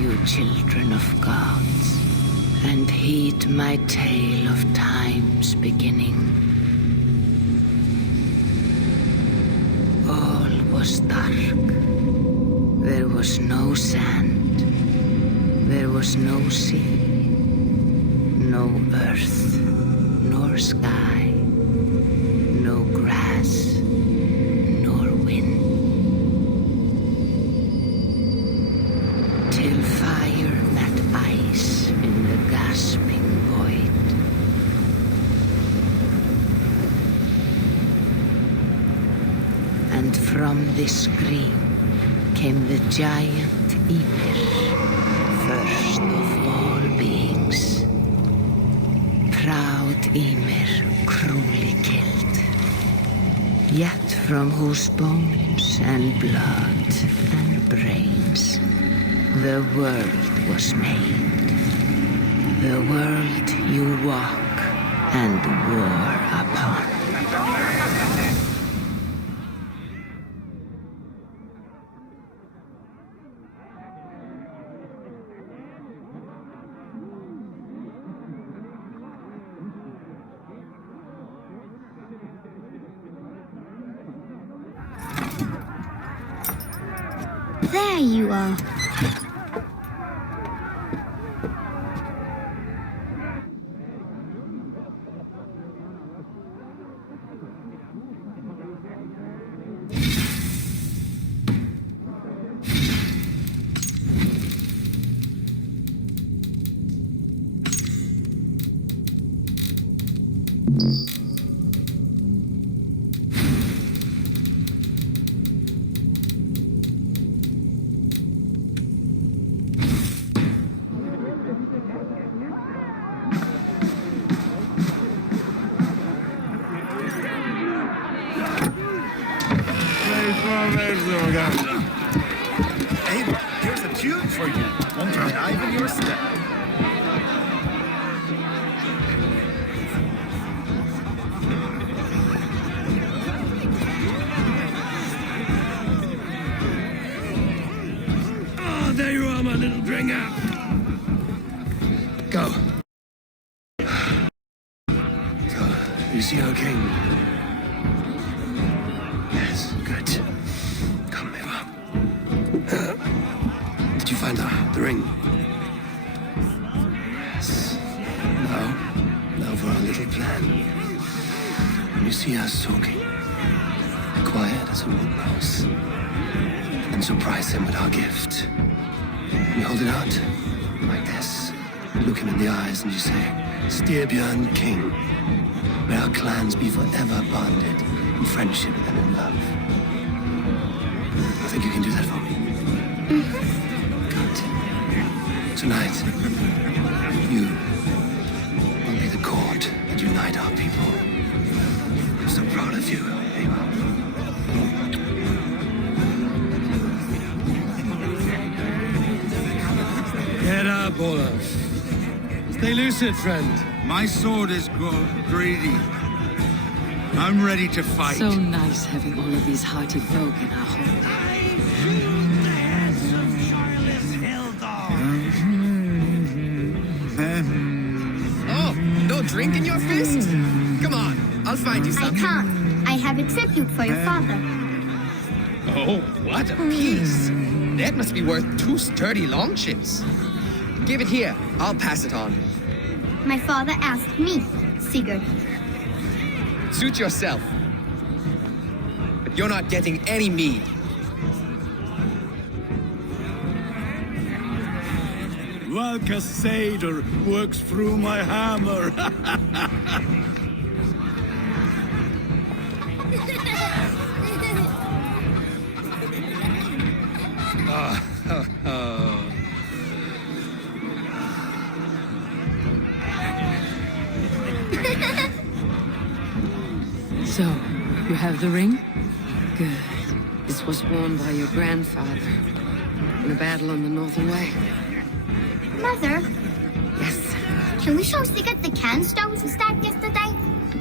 you children of gods, and heed my tale of time's beginning. All was dark. There was no sand. There was no sea. No earth, nor sky. No grass, nor wind. Till fire met ice in the gasping void. And from this scream came the giant Ymir, first of all beings. Proud Ymir, cruelly killed, yet from whose bones and blood and brains the world was made. The world you walk and war upon. There you are. Hey, here's a tune for you. Won't you dive in your step? Oh, there you are, my little bringer. Go. Go. You see our king? Yes, good. Come, Eva. Did you find the ring? Yes. Now for our little plan. When you see us talking, quiet as a wood mouse, and surprise him with our gift. You hold it out, like this. Look him in the eyes and you say, Styrbjörn King, may our clans be forever bonded in friendship and in love. I think you can do that for me. Good. Tonight, you will be the cord that unite our people. I'm so proud of you, Eva. Get up, Olaf. Stay lucid, friend. My sword is greedy. I'm ready to fight. So nice having all of these hearty folk in our home. Oh, no drink in your fist? Come on, I'll find you I something. can't. I have a tribute for your father. Oh, what a piece. That must be worth 2 sturdy longships. Give it here. I'll pass it on. My father asked me, Sigurd. Suit yourself. But you're not getting any mead. Valka Seder works through my hammer. So, you have the ring? Good. This was worn by your grandfather in a battle on the Northern Way. Mother, Yes, can we show Sigurd the can stones we stacked yesterday?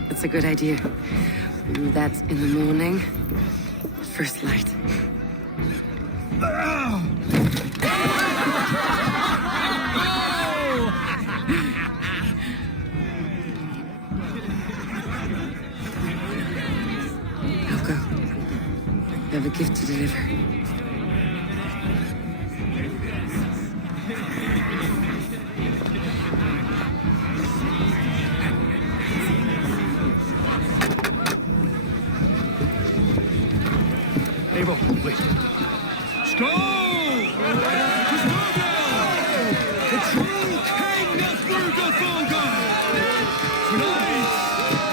that's a good idea. We'll do that in the morning. First light. Abel, wait. Skål! The true king of Undervolga! Tonight,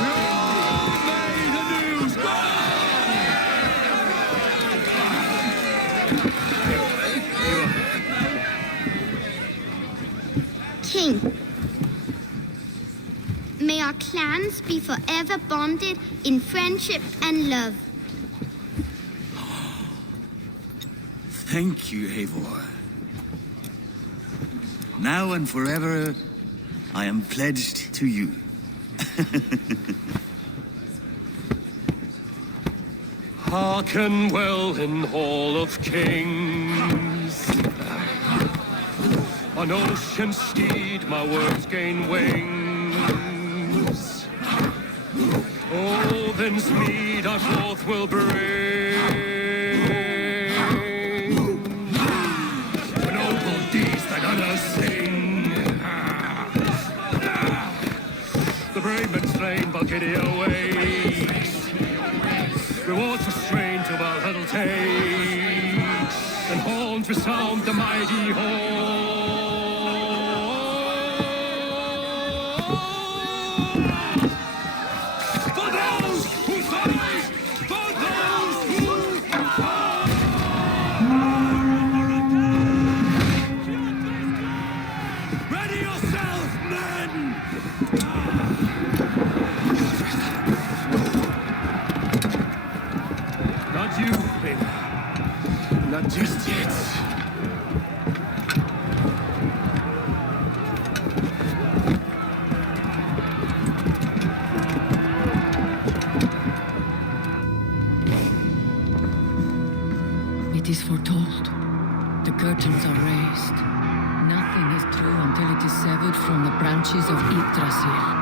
we're all made anew! King, may our clans be forever bonded in friendship and love. Thank you, Eivor. Now and forever, I am pledged to you. Hearken well in Hall of Kings. On ocean steed my words gain wings. Odin's mead I forth will bring. For noble deeds that others sing. The brave men slain, Valkyria waits. Rewards for strain to Valhalla takes. And horns resound the mighty horn. For those who fight! For those who fight! Ready yourself, men! Not you, baby. Not just yet. It is foretold. The curtains are raised. Nothing is true until it is severed from the branches of Yggdrasil.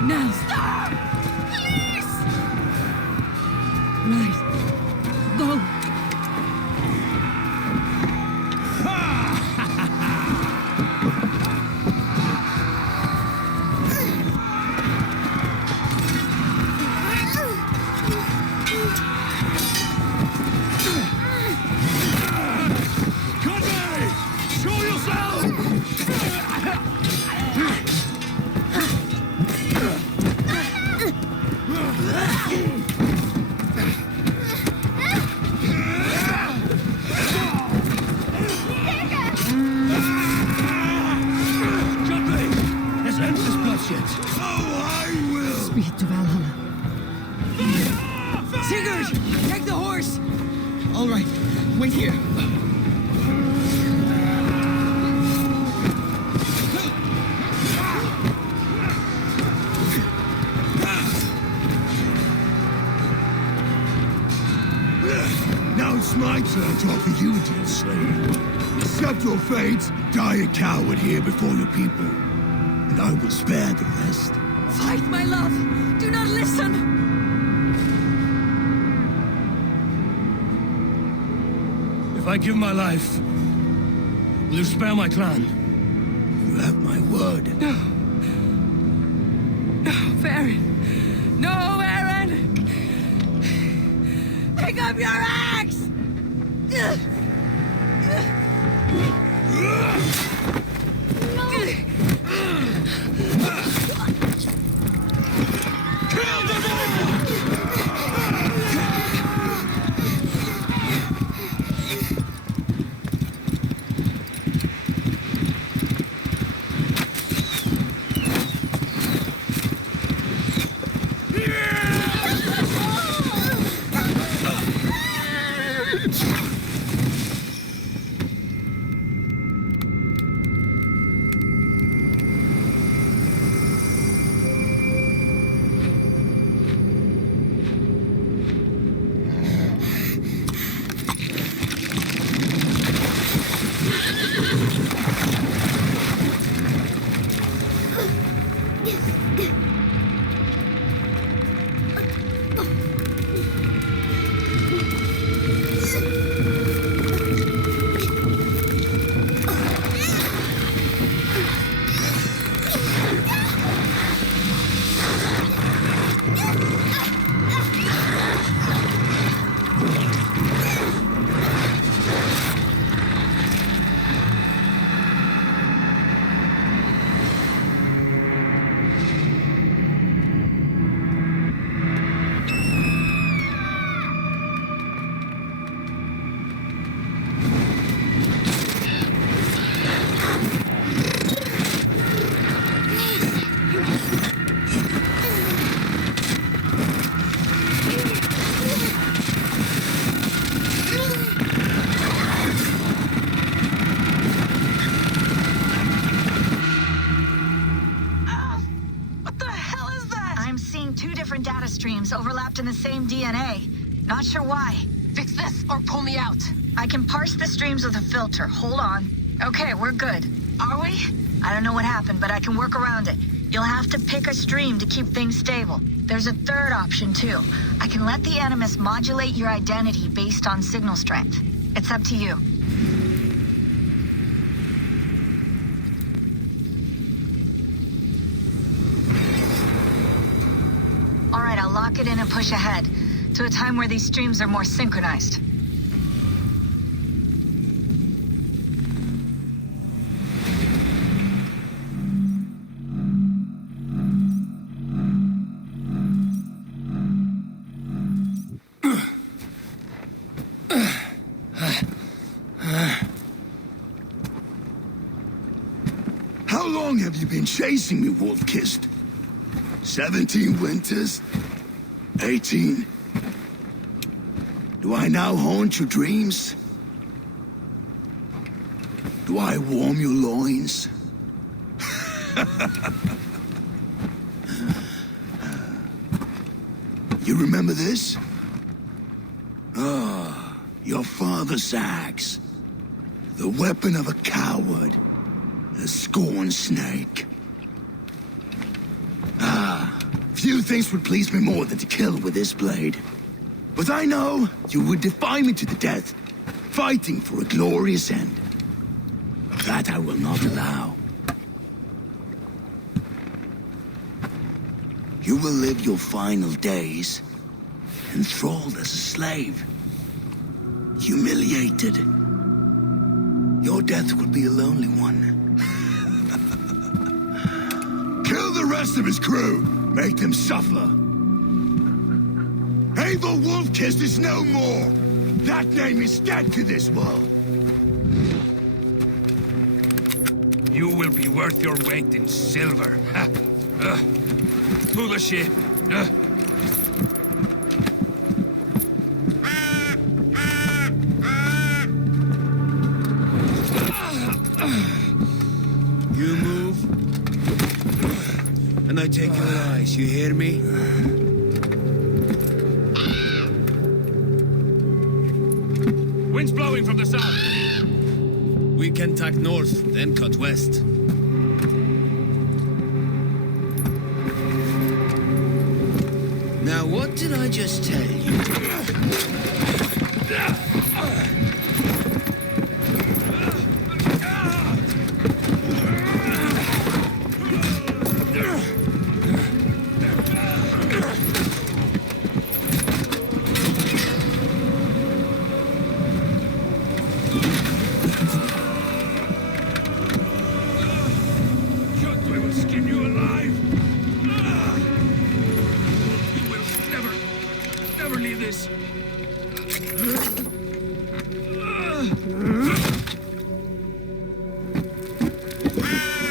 Now! Stop! Please! Right. Go! Conway! Show yourself! Conway! Let's end this bloodshed! Oh, I will! Speed to Valhalla. Sigurd! Take the horse! All right, wait here. Now it's my turn to offer you, dear slave. Accept your fate, die a coward here before your people, and I will spare the rest. Fight, my love! Do not listen! If I give my life, will you spare my clan? You have my word. No, Aaron! No, Aaron! Pick up your axe! Kill them all! streams overlapped in the same DNA. Not sure why. Fix this or pull me out. I can parse the streams with a filter. Hold on. Okay, we're good. Are we? I don't know what happened, but I can work around it. You'll have to pick a stream to keep things stable. There's a third option, too. I can let the Animus modulate your identity based on signal strength. It's up to you. All right, I'll lock it in and push ahead to a time where these streams are more synchronized. How long have you been chasing me, Wolf-Kissed? 17 winters? 18? Do I now haunt your dreams? Do I warm your loins? You remember this? Ah, your father's axe. The weapon of a coward. A scorn snake. Few things would please me more than to kill with this blade. But I know you would defy me to the death, fighting for a glorious end. That I will not allow. You will live your final days enthralled as a slave. Humiliated. Your death will be a lonely one. Kill the rest of his crew! Make them suffer! Evil Wolf-Kissed is no more! That name is dead to this world! You will be worth your weight in silver. To the ship. You move, and I take your eyes, you hear me? Wind's blowing from the south. We can tack north, then cut west. Now, what did I just tell you?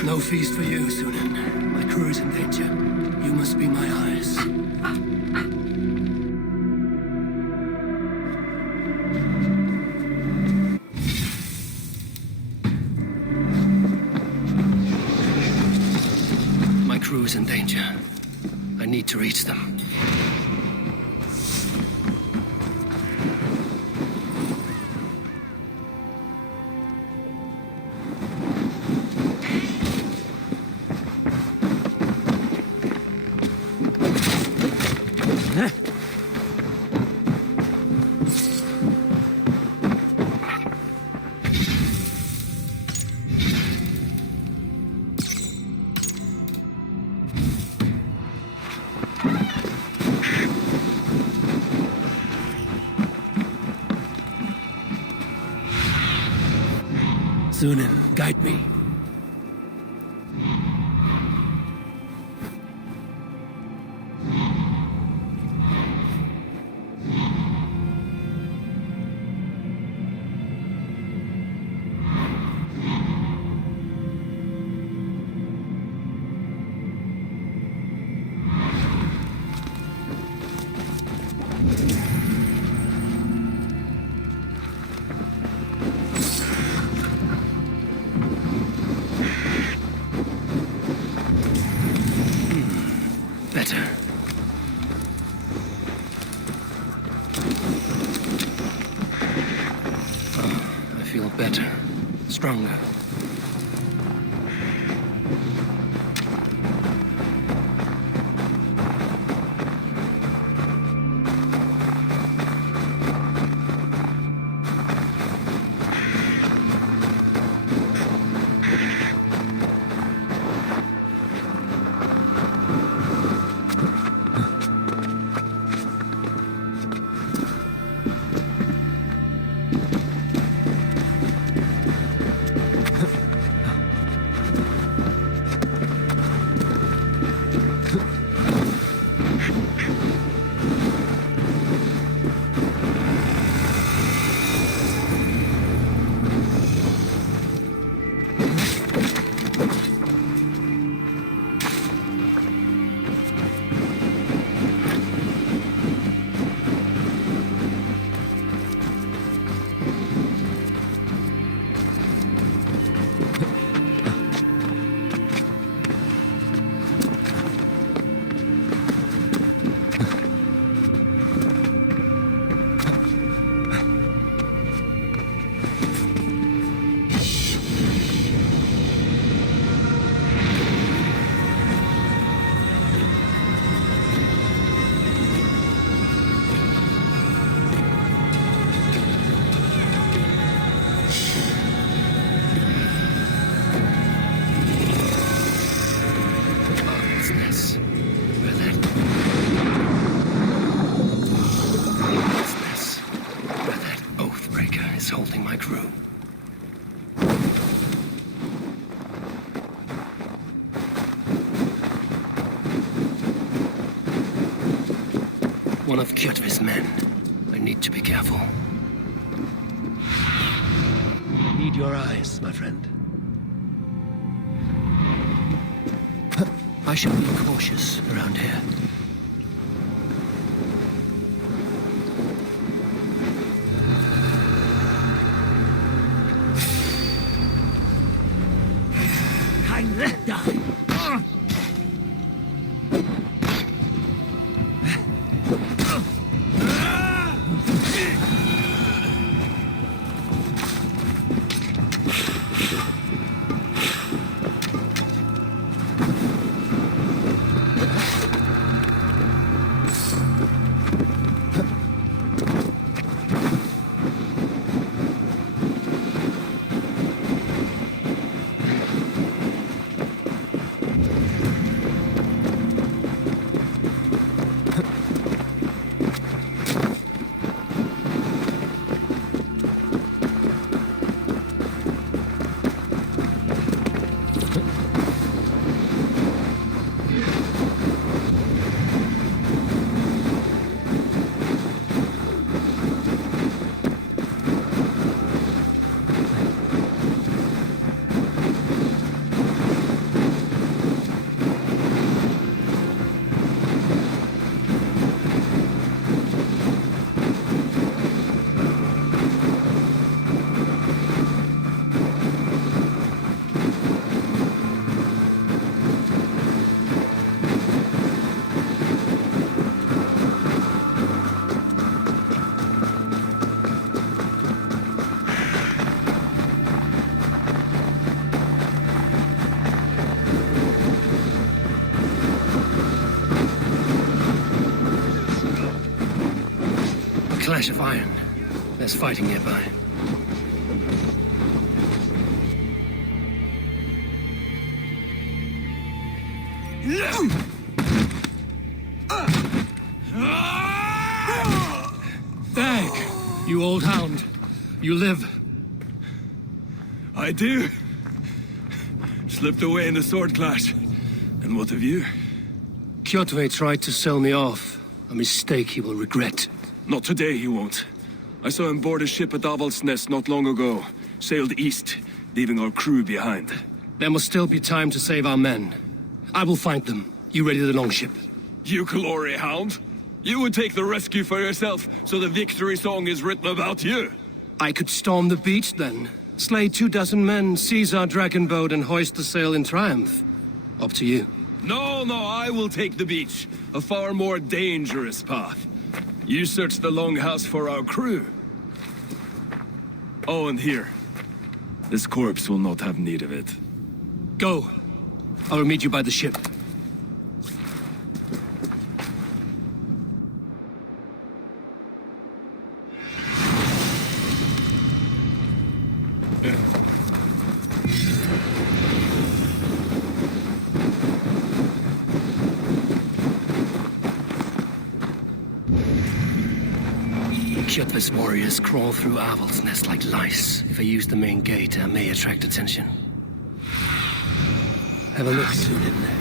No feast for you, Sunan. My crew is in danger. You must be my eyes. My crew is in danger. I need to reach them. Sunan, guide me. Better. stronger. One of Kjotve's men. I need to be careful. Need your eyes, my friend. I should be cautious around here. Clash of iron. There's fighting nearby. Dag, you old hound. You live. I do. Slipped away in the sword clash. And what of you? Kjotve tried to sell me off. A mistake he will regret. Not today, he won't. I saw him board a ship at Avaldsnes not long ago. Sailed east, leaving our crew behind. There must still be time to save our men. I will find them. You ready the longship? You glory hound? You would take the rescue for yourself, so the victory song is written about you. I could storm the beach then. Slay 24 men, seize our dragon boat and hoist the sail in triumph. Up to you. No, I will take the beach. A far more dangerous path. You search the longhouse for our crew. Oh, and here. This corpse will not have need of it. Go. I will meet you by the ship. Kjotve's warriors crawl through Aval's nest like lice. If I use the main gate, I may attract attention. Have a look soon in there.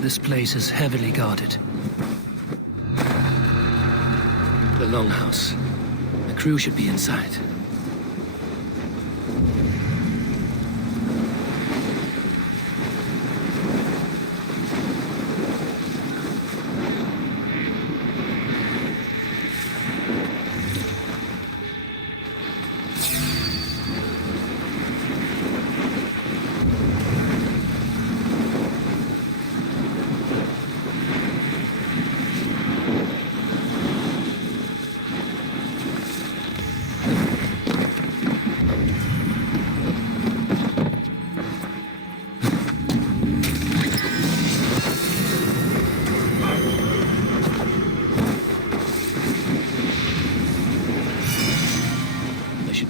This place is heavily guarded. The longhouse. The crew should be inside.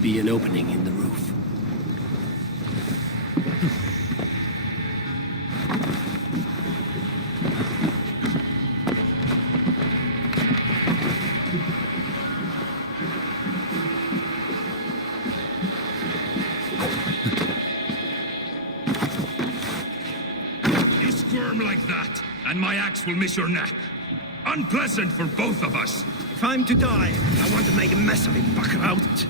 Be an opening in the roof. You squirm like that, and my axe will miss your neck. Unpleasant for both of us. If I'm to die, I want to make a mess of it, fucker out.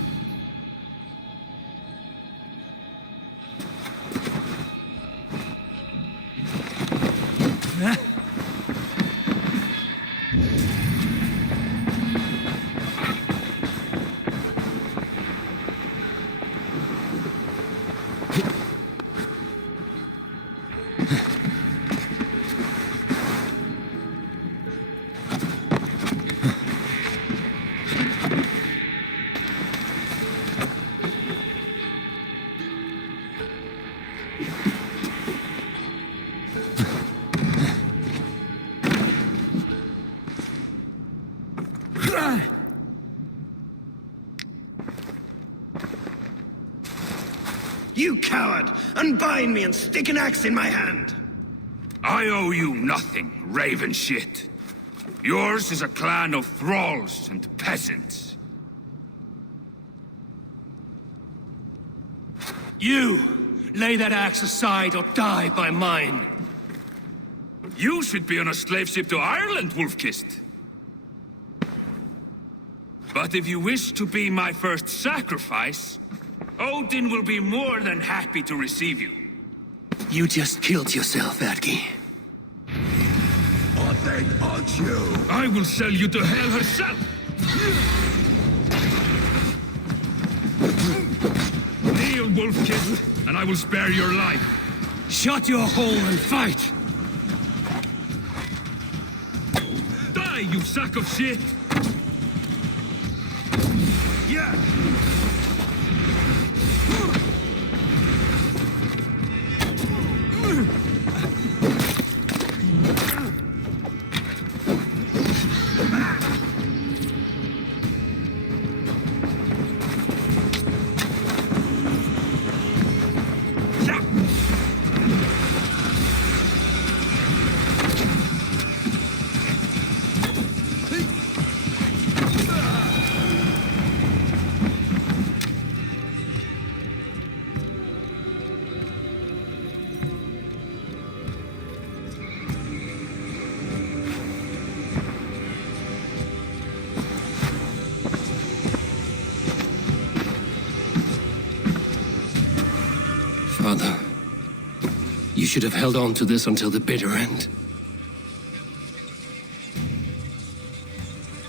You coward! Unbind me and stick an axe in my hand! I owe you nothing, raven shit. Yours is a clan of thralls and peasants. You! Lay that axe aside or die by mine. You should be on a slave ship to Ireland, Wolfkist. But if you wish to be my first sacrifice, Odin will be more than happy to receive you. You just killed yourself, Adki. Oh, they haunt you! I will sell you to hell herself! Kneel, Wolfkist, and I will spare your life. Shut your hole and fight! Die, you sack of shit! Yeah! should have held on to this until the bitter end.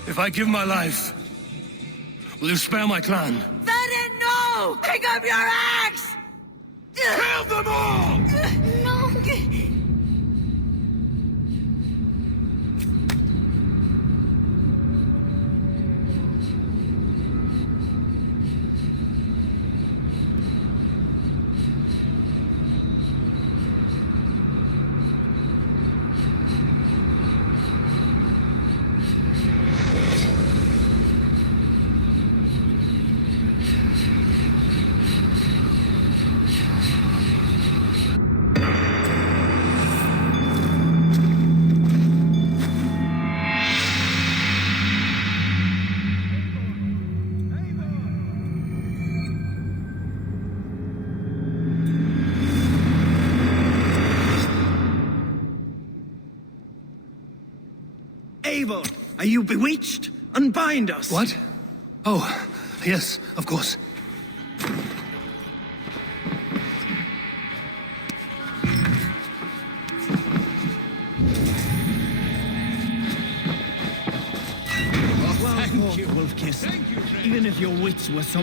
If I give my life, will you spare my clan? Venin, no! Pick up your axe! Kill them all! No. Eivor, are you bewitched? Unbind us! What? Oh, yes, of course. Well, thank you, Wolf-Kiss. Even if your wits were so...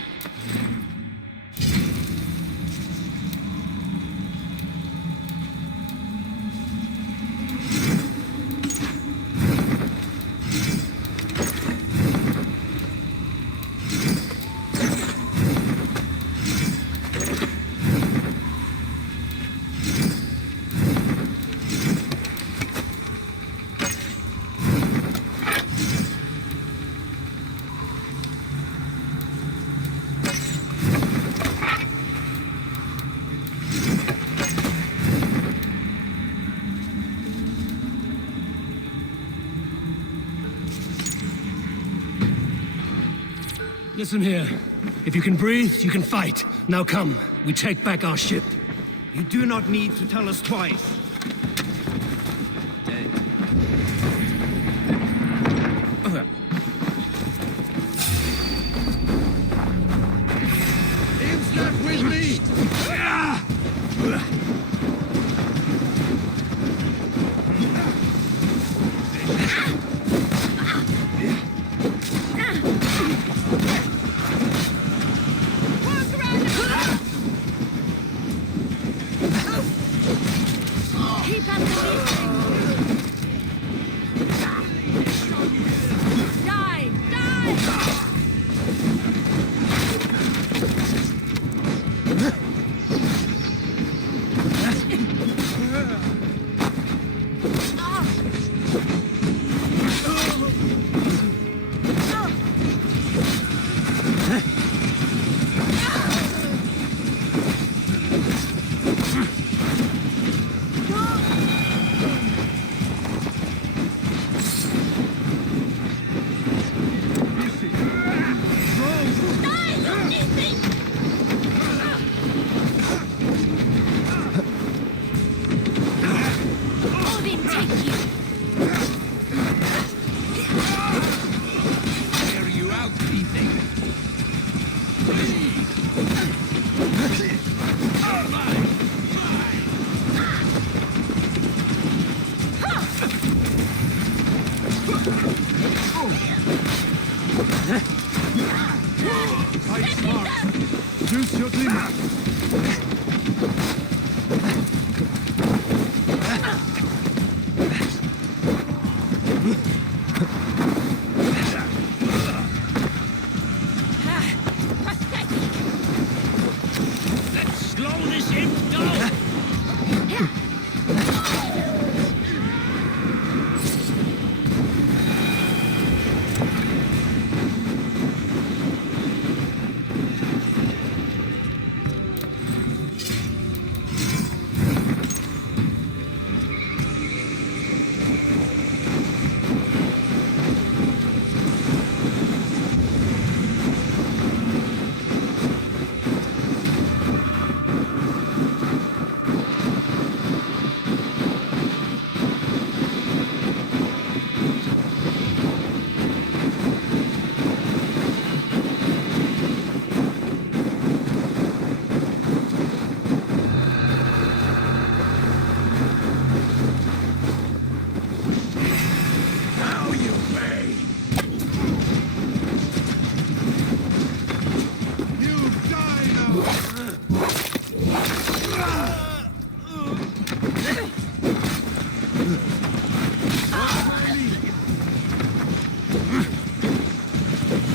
Listen here. If you can breathe, you can fight. Now come, we take back our ship. You do not need to tell us twice. It's not with me! Keep up the beating. Die! Die! Use your limit. Let's slow this imp down!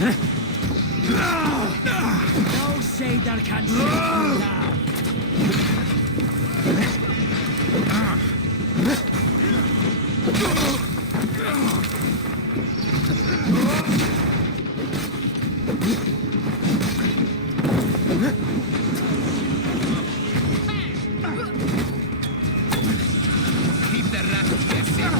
No say there can be now. Keep the rat guessing.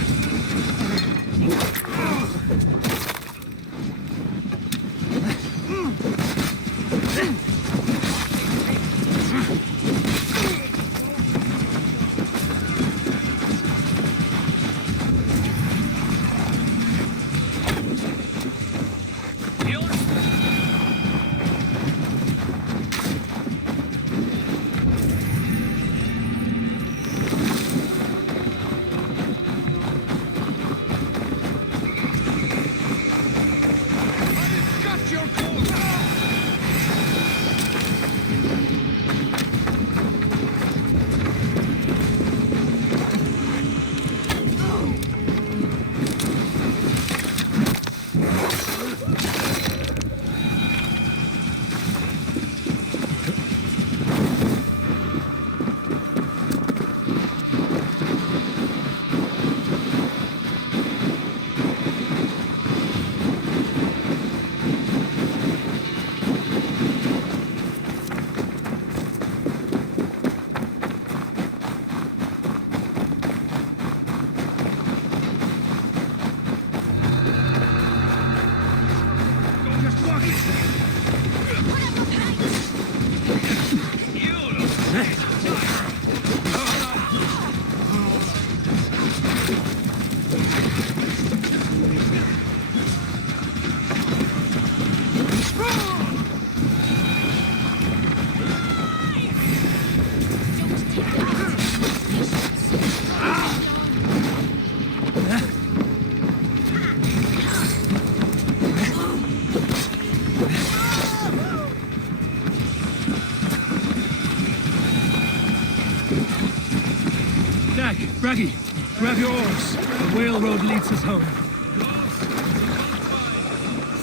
Raggy, grab your oars. The whale road leads us home.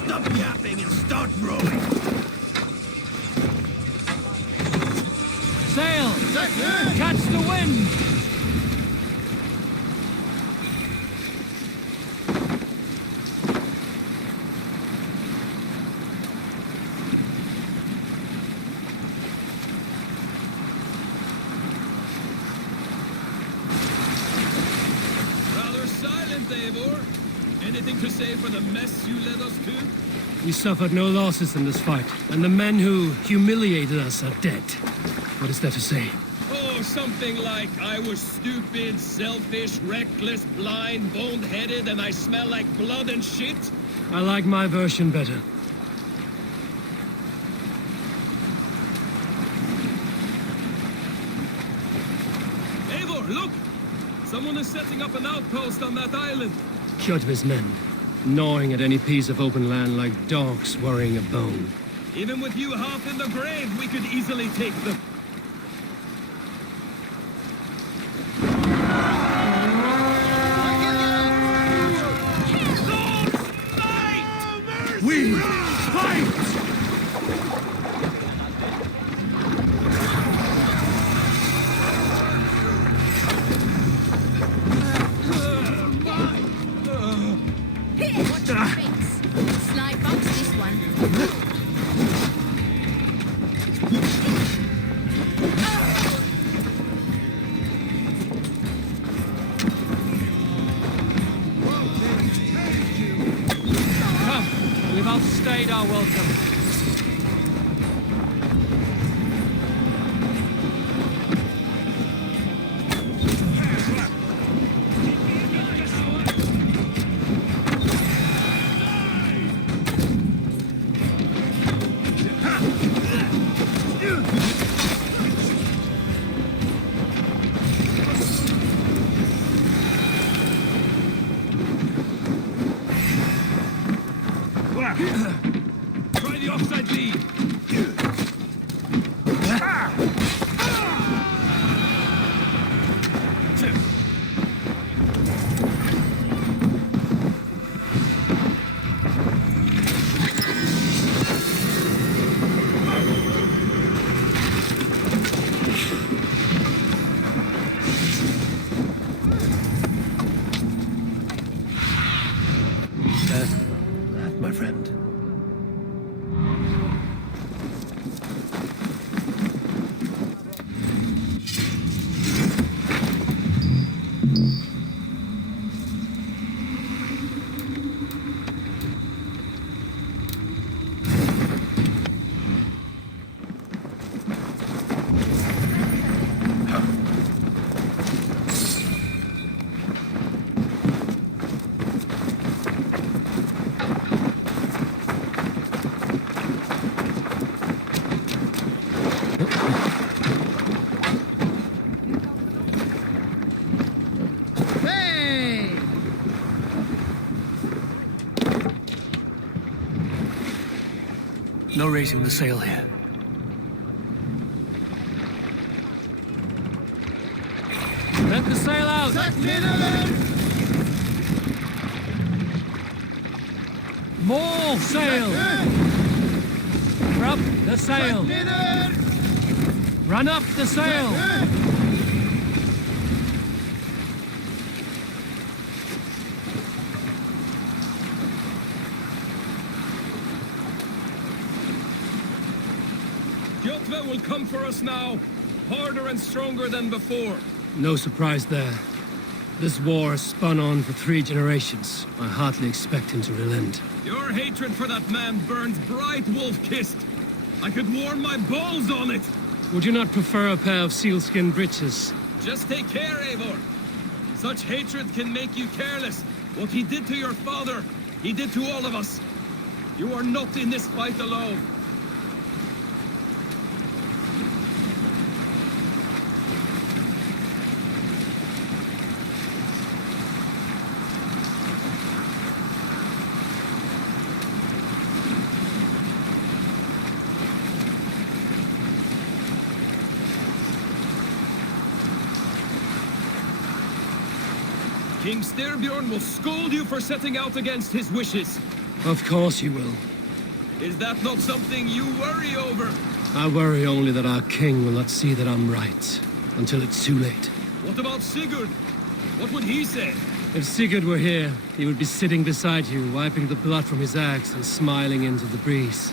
Stop yapping and start rowing. Sail! Catch the wind! Anything to say for the mess you led us to? We suffered no losses in this fight, and the men who humiliated us are dead. What is there to say? Oh, something like, I was stupid, selfish, reckless, blind, bone-headed, and I smell like blood and shit? I like my version better. Eivor, look! Someone is setting up an outpost on that island. Judge his men, gnawing at any piece of open land like dogs worrying a bone. Even with you half in the grave, we could easily take them. We fight! Watch your face. Slide bumps this one. Come, we've outstayed our welcome. Try the offside lead. That, my friend, no raising the sail here. Let the sail out! More sail! Up the sail! Run up the sail! Kjotve will come for us now, harder and stronger than before. No surprise there. This war has spun on for 3 generations. I hardly expect him to relent. Your hatred for that man burns bright wolf-kissed. I could warm my balls on it. Would you not prefer a pair of sealskin breeches? Just take care, Eivor. Such hatred can make you careless. What he did to your father, he did to all of us. You are not in this fight alone. King Styrbjorn will scold you for setting out against his wishes. Of course he will. Is that not something you worry over? I worry only that our king will not see that I'm right, until it's too late. What about Sigurd? What would he say? If Sigurd were here, he would be sitting beside you, wiping the blood from his axe and smiling into the breeze.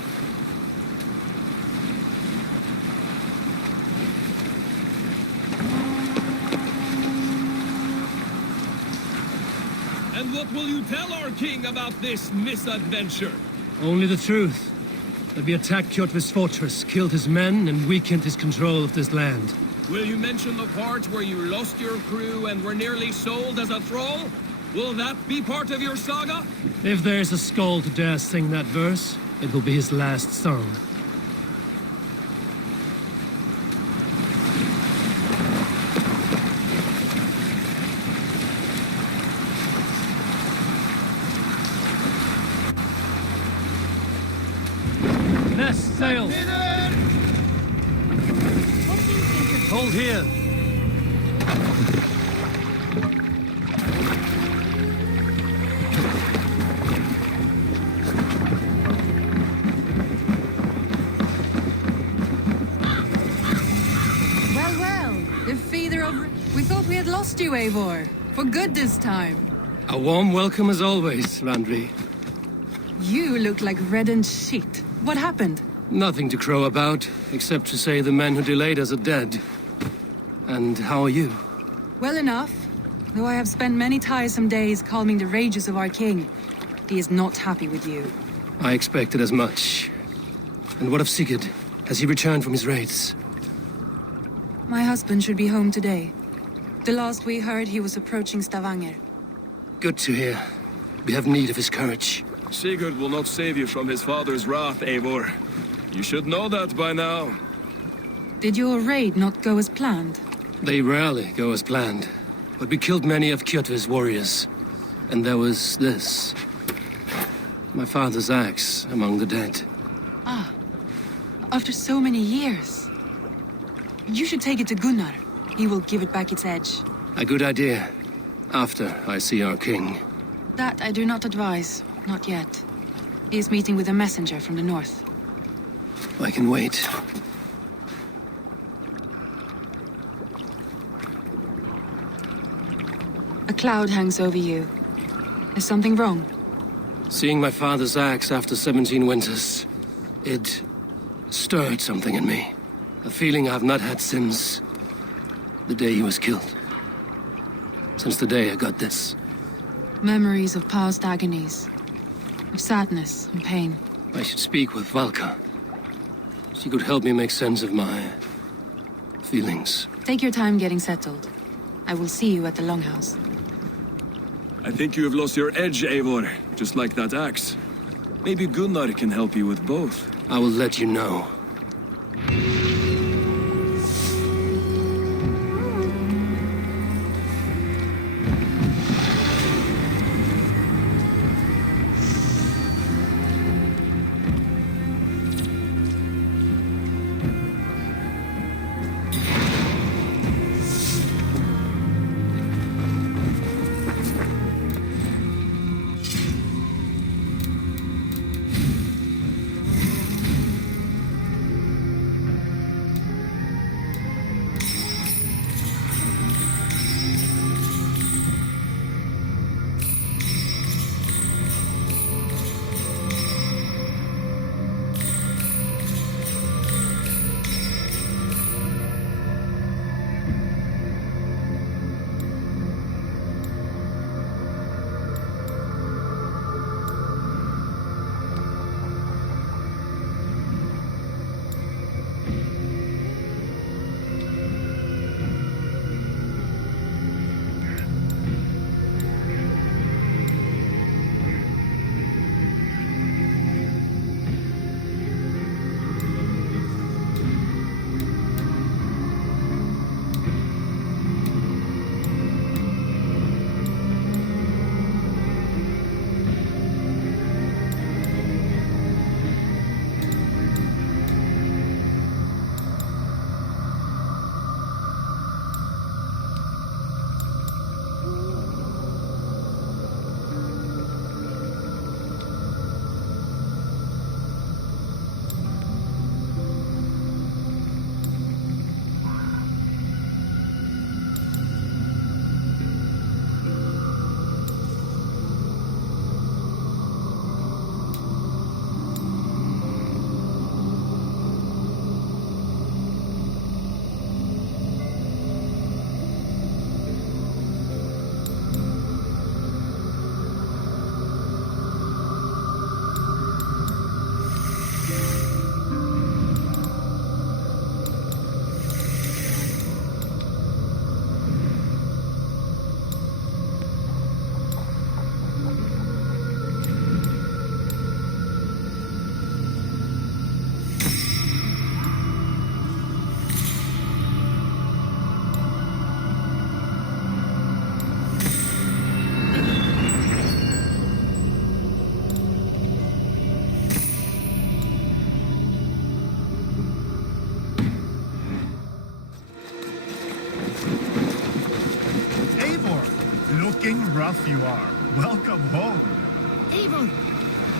And what will you tell our king about this misadventure? Only the truth. That we attacked Kjotve's fortress, killed his men, and weakened his control of this land. Will you mention the part where you lost your crew and were nearly sold as a thrall? Will that be part of your saga? If there's a skull to dare sing that verse, it will be his last song. Less sail! Hold here! We thought we had lost you, Eivor. For good this time. A warm welcome as always, Randvi. You look like reddened shit. What happened? Nothing to crow about, except to say the men who delayed us are dead. And how are you? Well enough. Though I have spent many tiresome days calming the rages of our king. He is not happy with you. I expected as much. And what of Sigurd? Has he returned from his raids? My husband should be home today. The last we heard, he was approaching Stavanger. Good to hear. We have need of his courage. Sigurd will not save you from his father's wrath, Eivor. You should know that by now. Did your raid not go as planned? They rarely go as planned. But we killed many of Kjotve's warriors. And there was this. My father's axe among the dead. Ah. After so many years. You should take it to Gunnar. He will give it back its edge. A good idea. After I see our king. That I do not advise. Not yet. He is meeting with a messenger from the north. I can wait. A cloud hangs over you. Is something wrong? Seeing my father's axe after 17 winters, it stirred something in me. A feeling I've not had since the day he was killed. Since the day I got this. Memories of past agonies, of sadness and pain. I should speak with Valka. She could help me make sense of my feelings. Take your time getting settled. I will see you at the Longhouse. I think you have lost your edge, Eivor, just like that axe. Maybe Gunnar can help you with both. I will let you know. Looking rough you are. Welcome home. Eivor,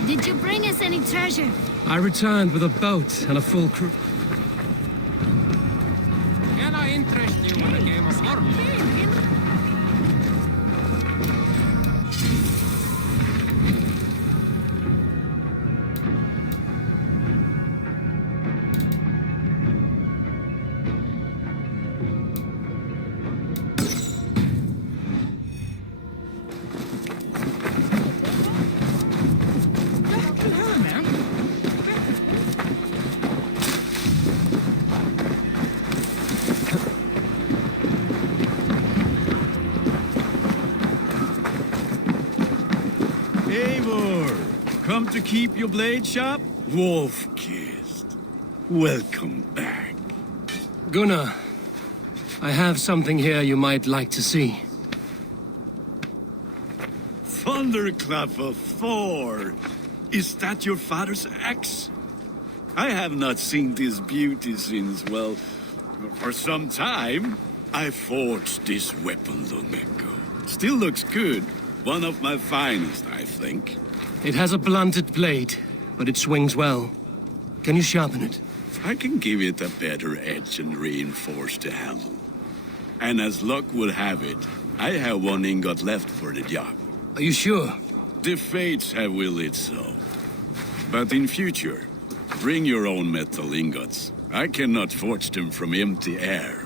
did you bring us any treasure? I returned with a boat and a full crew. Can I interest you in a game of horror? Come to keep your blade sharp? Wolf-kissed. Welcome back. Gunnar, I have something here you might like to see. Thunderclap of Thor! Is that your father's axe? I have not seen this beauty since, well, for some time. I forged this weapon long ago. Still looks good. One of my finest, I think. It has a blunted blade, but it swings well. Can you sharpen it? I can give it a better edge and reinforce the handle. And as luck would have it, I have one ingot left for the job. Are you sure? The fates have willed it so. But in future, bring your own metal ingots. I cannot forge them from empty air.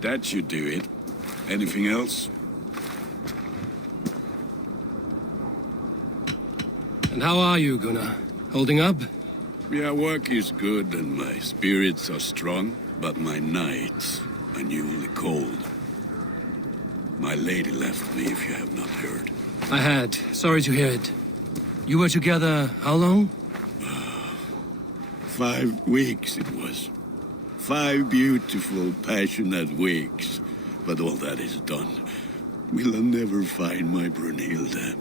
That should do it. Anything else? And how are you, Gunnar? Holding up? Yeah, work is good and my spirits are strong, but my nights are newly cold. My lady left me, if you have not heard. I had. Sorry to hear it. You were together how long? 5 weeks it was. 5 beautiful, passionate weeks. But all that is done. Will I never find my Brunhilde?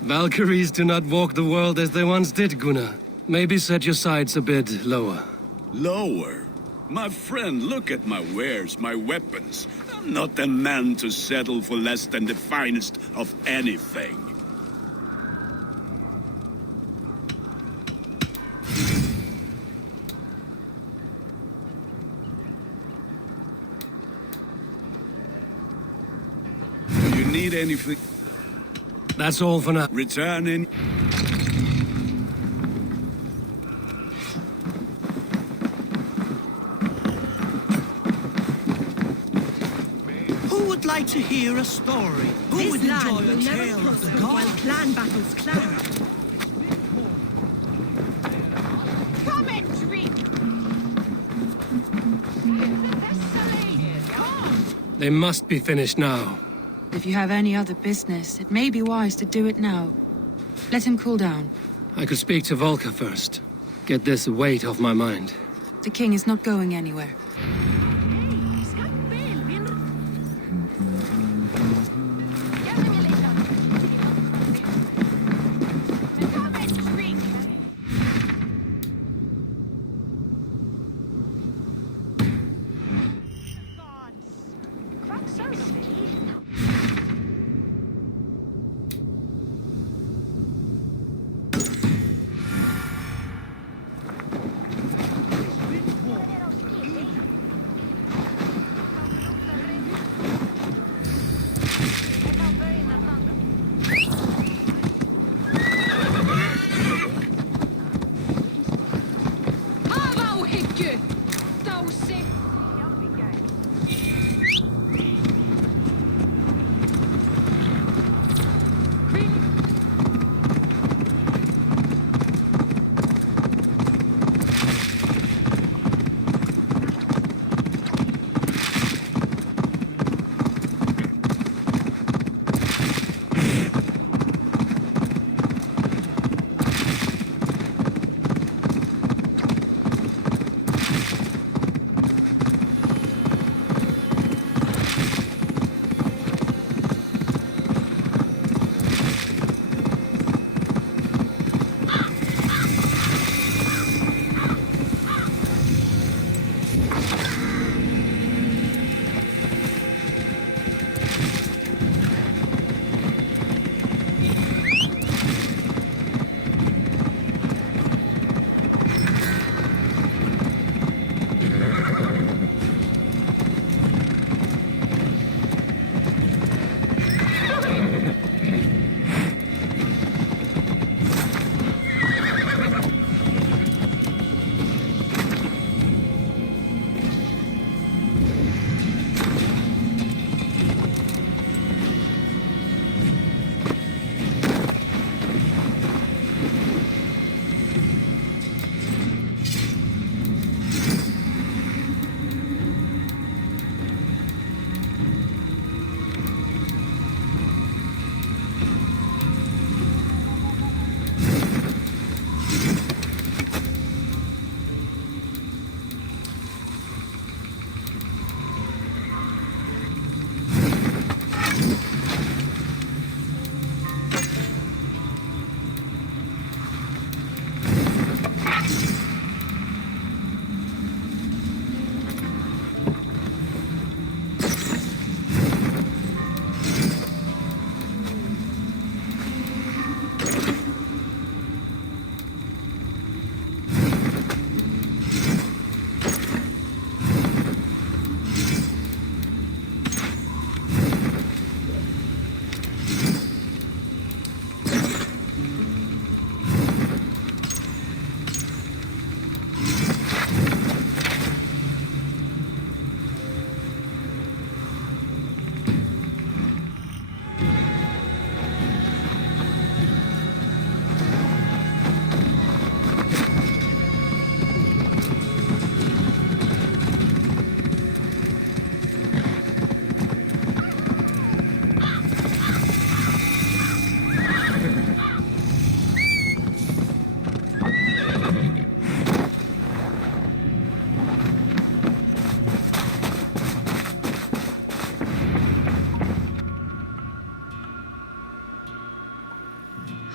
Valkyries do not walk the world as they once did, Gunnar. Maybe set your sights a bit lower. Lower? My friend, look at my wares, my weapons. I'm not a man to settle for less than the finest of anything. Need anything? That's all for now. Return in. Who would like to hear a story? Who This would land enjoy will a never tale of prosper the while gods? clan battles clamour. Come and drink! They must be finished now. If you have any other business, it may be wise to do it now. Let him cool down. I could speak to Volker first. Get this weight off my mind. The king is not going anywhere.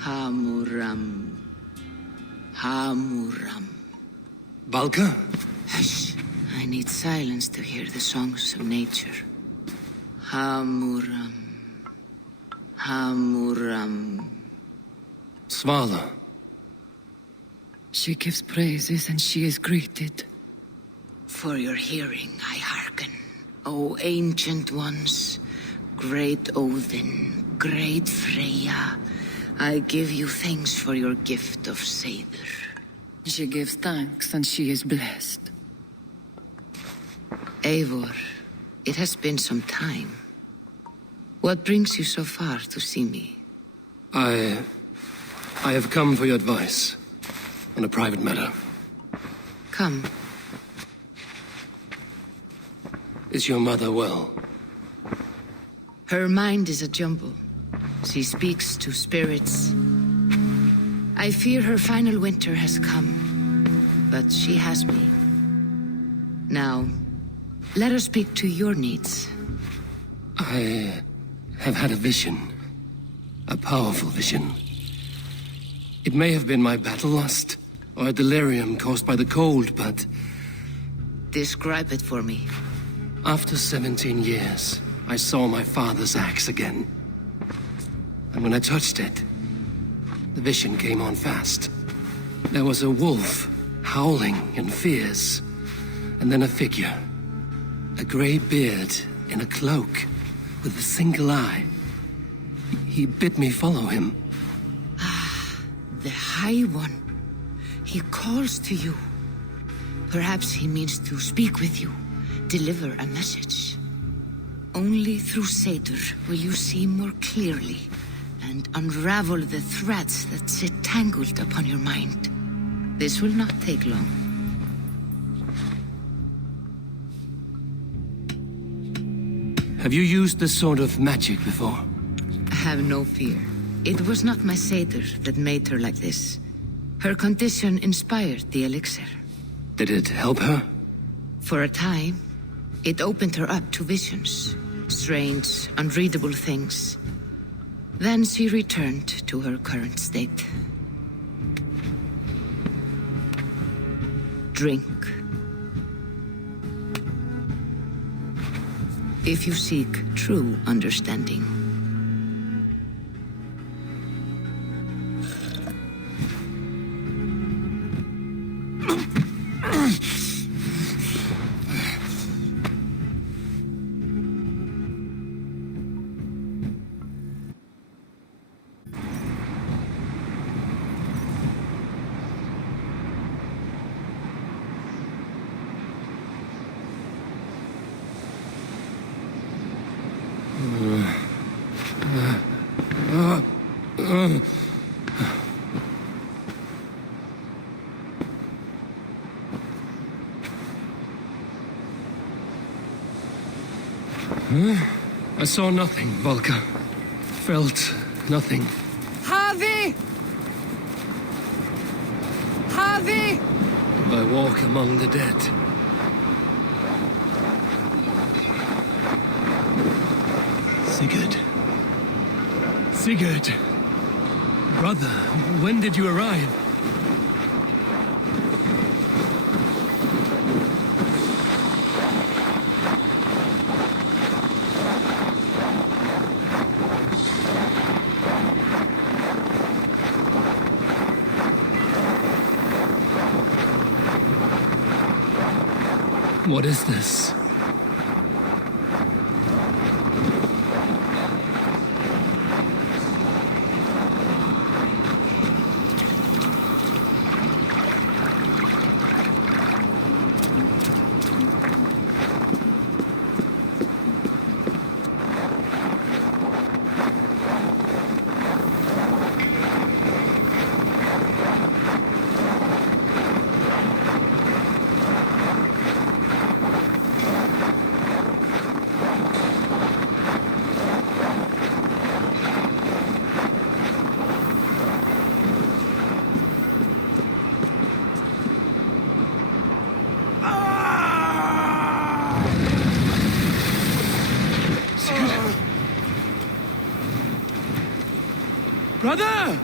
Hamuram. Hamuram. Balka? Hush. I need silence to hear the songs of nature. Hamuram. Hamuram. Svala. She gives praises and she is greeted. For your hearing I hearken, O ancient ones, great Odin, great Freya. I give you thanks for your gift of Seder. She gives thanks and she is blessed. Eivor, it has been some time. What brings you so far to see me? I have come for your advice on a private matter. Come. Is your mother well? Her mind is a jumble. She speaks to spirits. I fear her final winter has come, but she has me. Now, let her speak to your needs. I have had a vision. A powerful vision. It may have been my battle lust, or a delirium caused by the cold, but... Describe it for me. After 17 years, I saw my father's axe again. And when I touched it, the vision came on fast. There was a wolf, howling and fierce, and then a figure. A grey beard in a cloak, with a single eye. He bid me follow him. Ah, the High One. He calls to you. Perhaps he means to speak with you, deliver a message. Only through Seder will you see more clearly and unravel the threads that sit tangled upon your mind. This will not take long. Have you used this sort of magic before? Have no fear. It was not my Seder that made her like this. Her condition inspired the elixir. Did it help her? For a time, it opened her up to visions. Strange, unreadable things. Then she returned to her current state. Drink. If you seek true understanding. I saw nothing, Volka. Felt nothing. Javi! Javi! I walk among the dead. Sigurd. Sigurd! Brother, when did you arrive? What is this? Brother!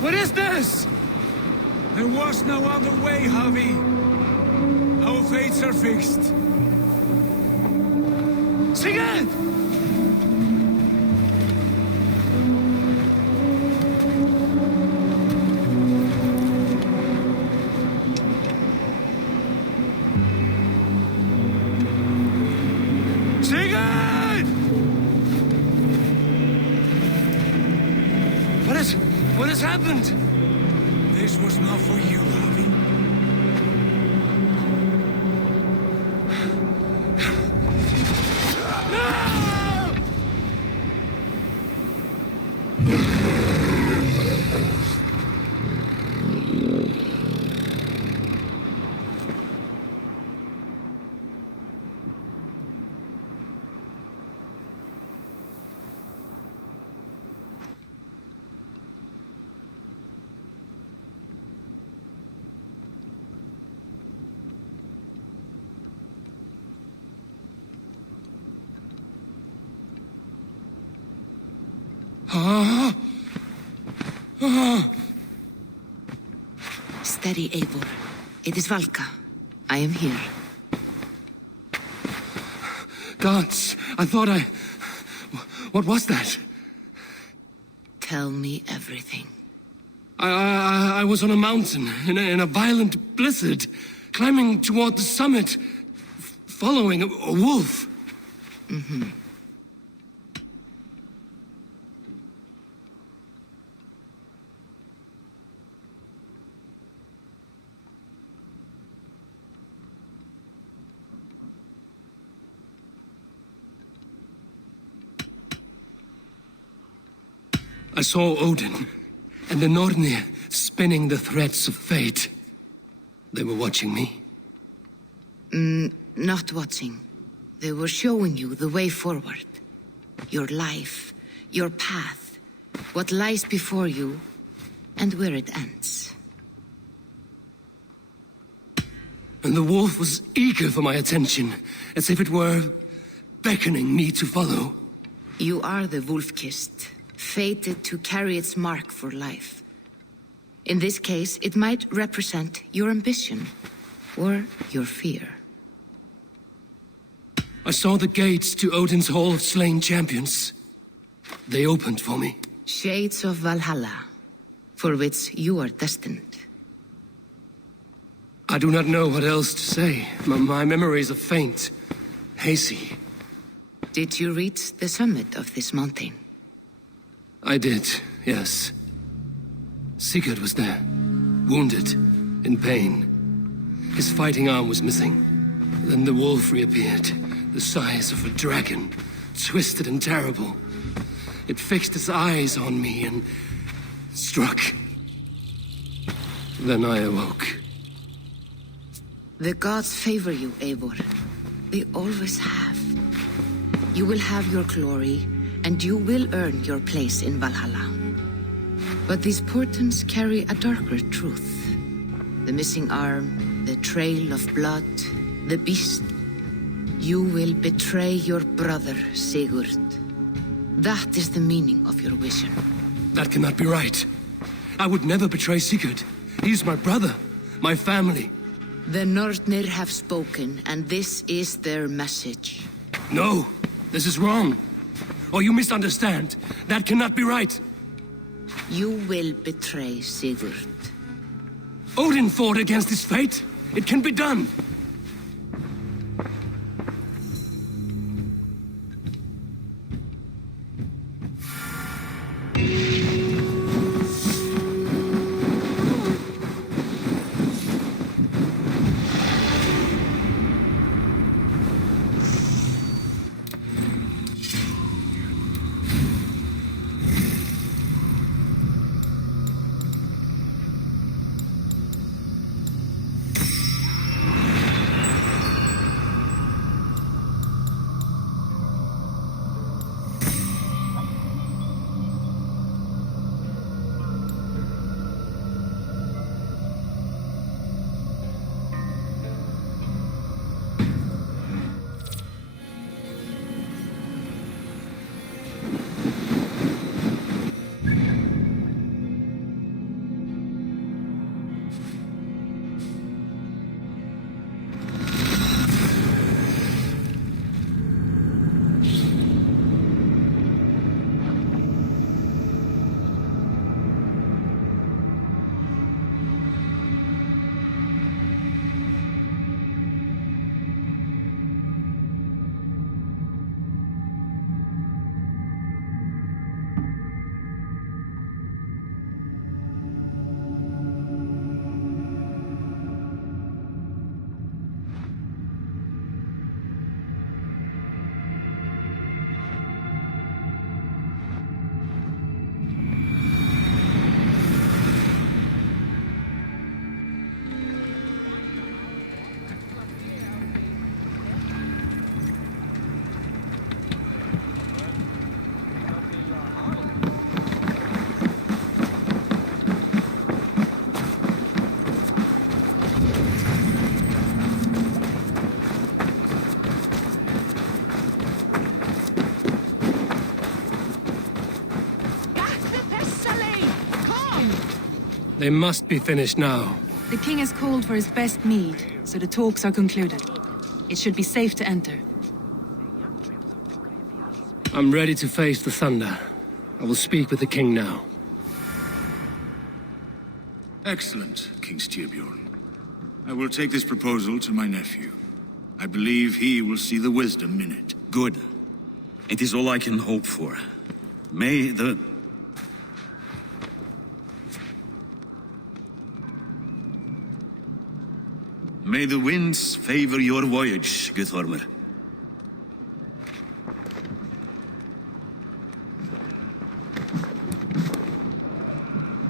What is this? There was no other way, Javi. Our fates are fixed. Sigurd! What has happened? This was not for you, Javi. Steady, Eivor. It is Valka. I am here. Gods, I thought I... What was that? Tell me everything. I was on a mountain in a violent blizzard, climbing toward the summit, following a wolf. Mm-hmm. I saw Odin and the Nornir spinning the threads of fate. They were watching me. Not watching. They were showing you the way forward. Your life, your path, what lies before you, and where it ends. And the wolf was eager for my attention, as if it were beckoning me to follow. You are the wolf-kissed, fated to carry its mark for life. In this case, it might represent your ambition, or your fear. I saw the gates to Odin's Hall of Slain Champions. They opened for me. Shades of Valhalla, for which you are destined. I do not know what else to say. My memories are faint, hazy. Did you reach the summit of this mountain? I did, yes. Sigurd was there, wounded, in pain. His fighting arm was missing. Then the wolf reappeared, the size of a dragon, twisted and terrible. It fixed its eyes on me and struck. Then I awoke. The gods favor you, Eivor. They always have. You will have your glory, and you will earn your place in Valhalla. But these portents carry a darker truth. The missing arm, the trail of blood, the beast. You will betray your brother, Sigurd. That is the meaning of your vision. That cannot be right. I would never betray Sigurd. He's my brother, my family. The Nornir have spoken, and this is their message. No, this is wrong. Or you misunderstand. That cannot be right. You will betray Sigurd. Odin fought against his fate. It can be done. They must be finished now. The king has called for his best mead, so the talks are concluded. It should be safe to enter. I'm ready to face the thunder. I will speak with the king now. Excellent, King Styrbjorn. I will take this proposal to my nephew. I believe he will see the wisdom in it. Good. It is all I can hope for. May the winds favor your voyage, Guthormer.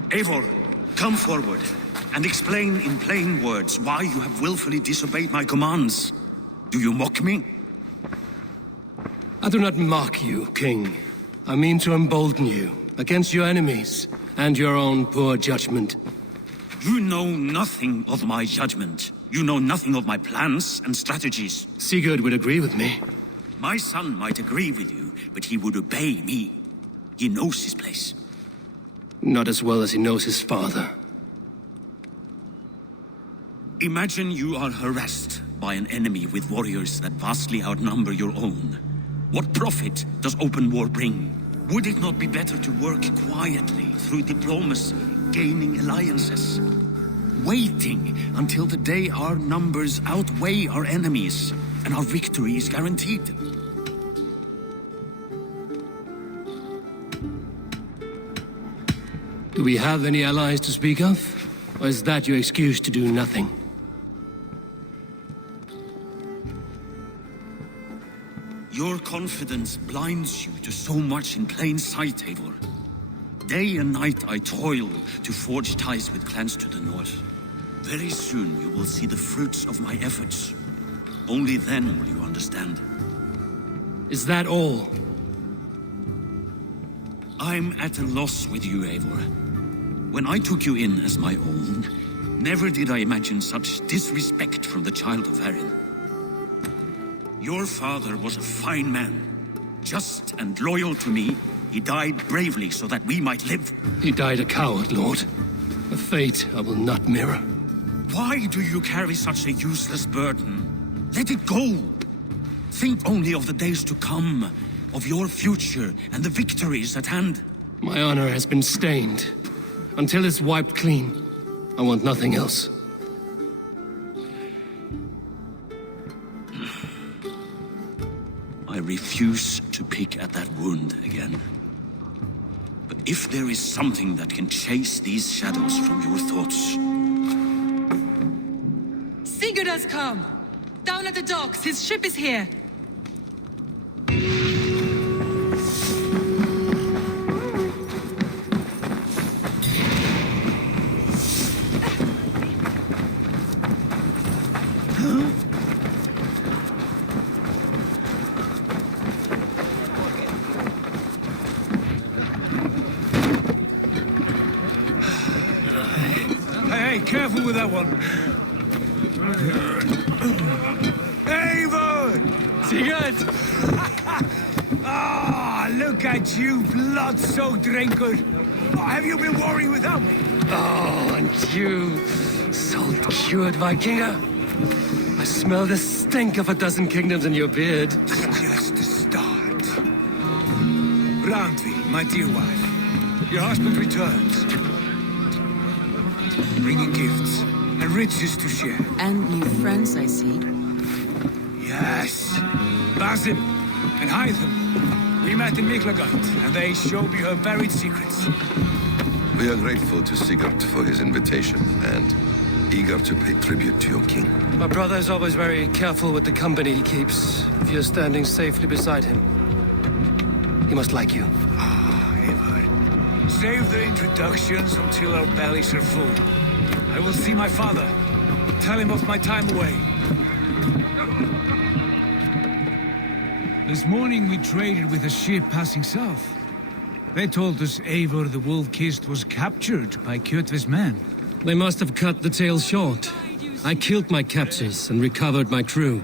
Eivor, come forward and explain in plain words why you have willfully disobeyed my commands. Do you mock me? I do not mock you, King. I mean to embolden you against your enemies and your own poor judgment. You know nothing of my judgment. You know nothing of my plans and strategies. Sigurd would agree with me. My son might agree with you, but he would obey me. He knows his place. Not as well as he knows his father. Imagine you are harassed by an enemy with warriors that vastly outnumber your own. What profit does open war bring? Would it not be better to work quietly through diplomacy, gaining alliances? Waiting until the day our numbers outweigh our enemies and our victory is guaranteed. Do we have any allies to speak of? Or is that your excuse to do nothing? Your confidence blinds you to so much in plain sight, Eivor. Day and night I toil to forge ties with clans to the north. Very soon you will see the fruits of my efforts. Only then will you understand. Is that all? I'm at a loss with you, Eivor. When I took you in as my own, never did I imagine such disrespect from the child of Erin. Your father was a fine man. Just and loyal to me, he died bravely so that we might live. He died a coward, Lord. A fate I will not mirror. Why do you carry such a useless burden? Let it go! Think only of the days to come, of your future and the victories at hand. My honor has been stained. Until it's wiped clean, I want nothing else. I refuse to pick at that wound again. But if there is something that can chase these shadows from your thoughts... Sigurd has come! Down at the docks, his ship is here! Hey, careful with that one. Eivor! Sigurd! Ah, look at you, blood-soaked drinkard. What have you been worrying without me? Oh, and you, salt-cured Vikinger. I smell the stink of a dozen kingdoms in your beard. Just the start. Randvi, my dear wife, your husband returns. Bringing gifts and riches to share. And new friends, I see. Yes. Basim and Hytham. We met in Miklagard, and they showed me her buried secrets. We are grateful to Sigurd for his invitation, and eager to pay tribute to your king. My brother is always very careful with the company he keeps. If you're standing safely beside him, he must like you. Ah, Eivor. Save the introductions until our bellies are full. I will see my father. Tell him of my time away. This morning we traded with a ship passing south. They told us Eivor the Wolf-Kissed was captured by Kjotve's men. They must have cut the tale short. I killed my captors and recovered my crew.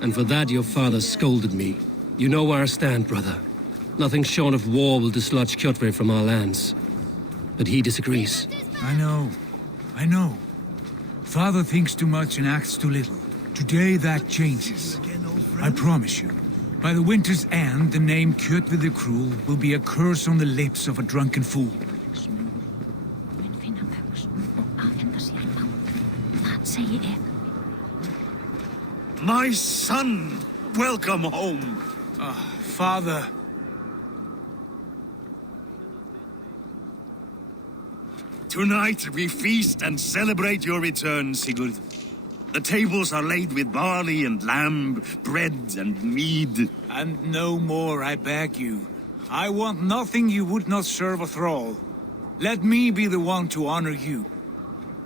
And for that your father scolded me. You know where I stand, brother. Nothing short of war will dislodge Kjotve from our lands. but he disagrees. I know. Father thinks too much and acts too little. Today that changes. I promise you. By the winter's end, the name Kjotve the Cruel will be a curse on the lips of a drunken fool. My son! Welcome home! Father. Tonight we feast and celebrate your return, Sigurd. The tables are laid with barley and lamb, bread and mead. And no more, I beg you. I want nothing you would not serve a thrall. Let me be the one to honor you.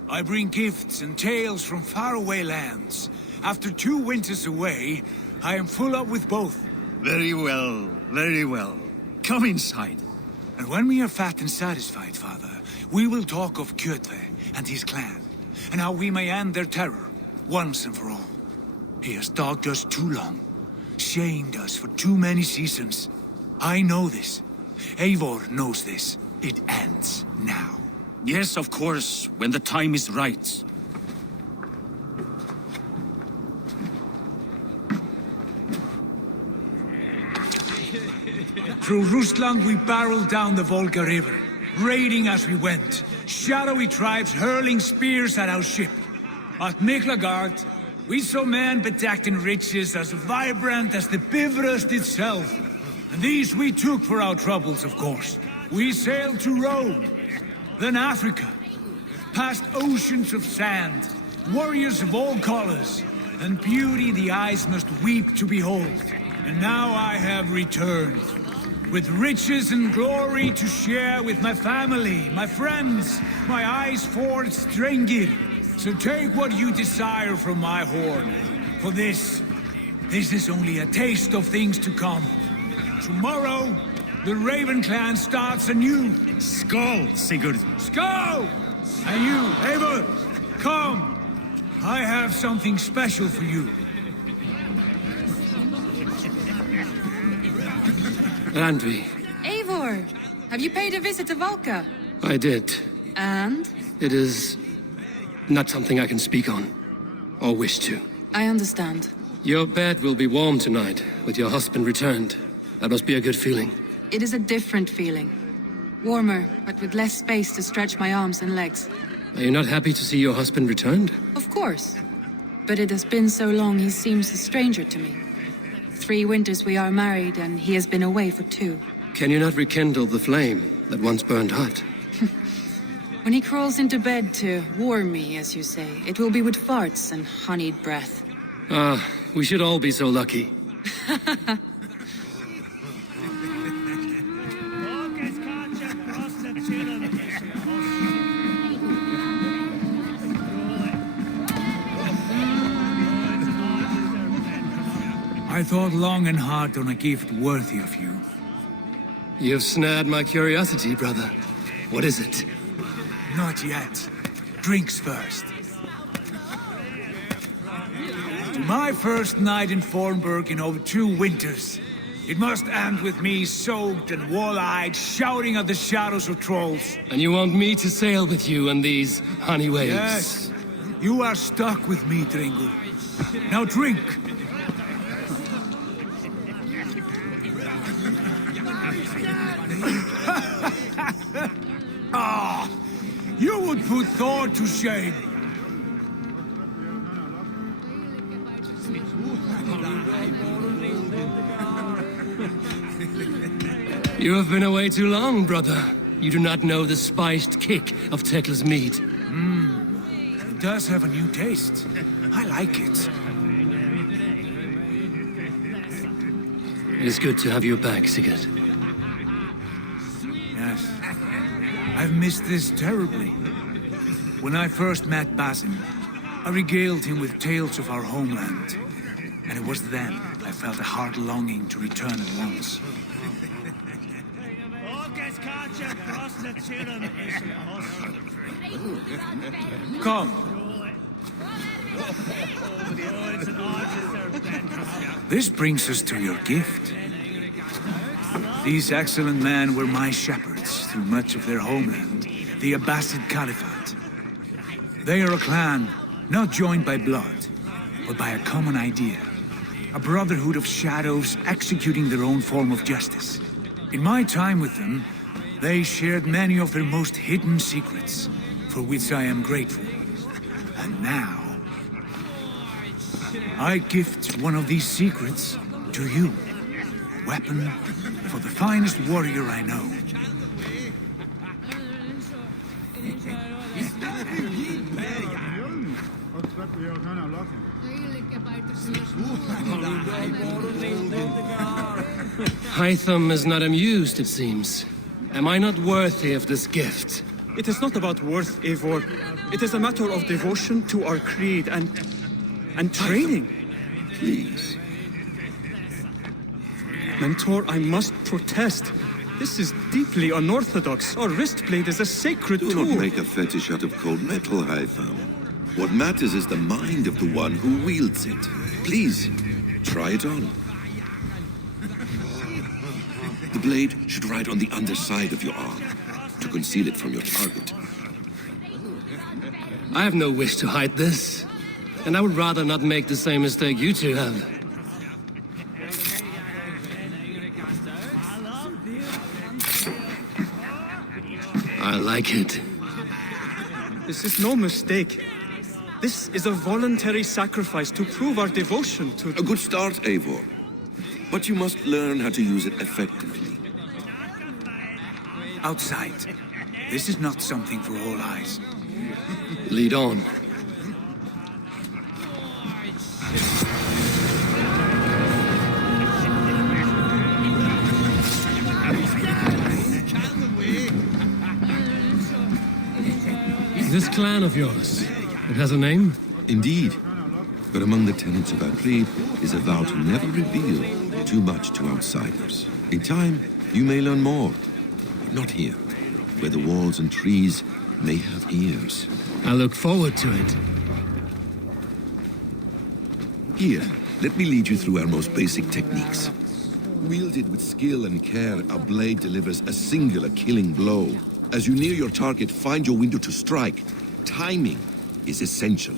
I bring gifts and tales from faraway lands. After 2 winters away, I am full up with both. Very well, very well. Come inside. And when we are fat and satisfied, Father, we will talk of Kjotve and his clan, and how we may end their terror, once and for all. He has dogged us too long, shamed us for too many seasons. I know this. Eivor knows this. It ends now. Yes, of course, when the time is right. Through Rusland we barreled down the Volga River, raiding as we went, shadowy tribes hurling spears at our ship. At Miklagard, we saw men bedecked in riches as vibrant as the Bifrost itself. And these we took for our troubles, of course. We sailed to Rome, then Africa, past oceans of sand, warriors of all colors, and beauty the eyes must weep to behold. And now I have returned, with riches and glory to share with my family, my friends, my eyes-forged Strengir. So take what you desire from my horn, for this is only a taste of things to come. Tomorrow, the Raven clan starts anew. Skål, Sigurd. Skål! And you, Eivor, come. I have something special for you. Randvi. Eivor, have you paid a visit to Valka? I did. And? It is not something I can speak on, or wish to. I understand. Your bed will be warm tonight, with your husband returned. That must be a good feeling. It is a different feeling. Warmer, but with less space to stretch my arms and legs. Are you not happy to see your husband returned? Of course. But it has been so long he seems a stranger to me. 3 winters we are married, and he has been away for 2. Can you not rekindle the flame that once burned hot? When he crawls into bed to warm me, as you say, it will be with farts and honeyed breath. Ah, we should all be so lucky. I thought long and hard on a gift worthy of you. You've snared my curiosity, brother. What is it? Not yet. Drinks first. To my first night in Fornburg in over 2 winters. It must end with me soaked and wall-eyed, shouting at the shadows of trolls. And you want me to sail with you on these honey waves? Yes. You are stuck with me, Dringu. Now drink. Ah, you would put Thor to shame. You have been away too long, brother. You do not know the spiced kick of Tekla's meat. It does have a new taste. I like it. It is good to have you back, Sigurd. Yes. I've missed this terribly. When I first met Basim, I regaled him with tales of our homeland. And it was then I felt a heart longing to return at once. Come. This brings us to your gift. These excellent men were my shepherds through much of their homeland, the Abbasid Caliphate. They are a clan, not joined by blood, but by a common idea. A brotherhood of shadows executing their own form of justice. In my time with them, they shared many of their most hidden secrets, for which I am grateful. And now, I gift one of these secrets to you. A weapon for the finest warrior I know. Hytham is not amused, it seems. Am I not worthy of this gift? It is not about worth, Eivor. It is a matter of devotion to our creed and training. Please. Mentor, I must protest. This is deeply unorthodox. Our wrist blade is a sacred tool. Do not make a fetish out of cold metal, Hytham. What matters is the mind of the one who wields it. Please, try it on. The blade should ride on the underside of your arm, to conceal it from your target. I have no wish to hide this, and I would rather not make the same mistake you two have. I like it. This is no mistake. This is a voluntary sacrifice to prove our devotion to... A good start, Eivor. But you must learn how to use it effectively. Outside. This is not something for all eyes. Lead on. This clan of yours, it has a name? Indeed. But among the tenets of our creed is a vow to never reveal too much to outsiders. In time, you may learn more. But not here, where the walls and trees may have ears. I look forward to it. Here, let me lead you through our most basic techniques. Wielded with skill and care, a blade delivers a singular killing blow. As you near your target, find your window to strike. Timing is essential.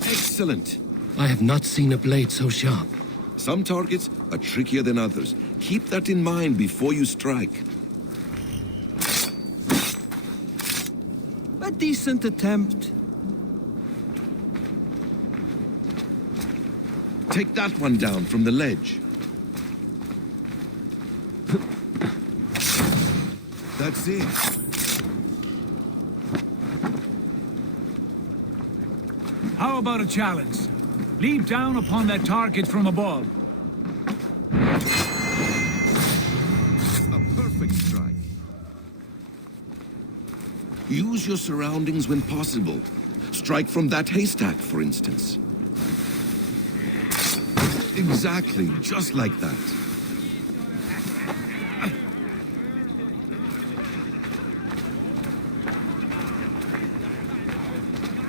Excellent. I have not seen a blade so sharp. Some targets are trickier than others. Keep that in mind before you strike. A decent attempt. Take that one down from the ledge. That's it. How about a challenge? Leap down upon that target from above. A perfect strike. Use your surroundings when possible. Strike from that haystack, for instance. Exactly, just like that.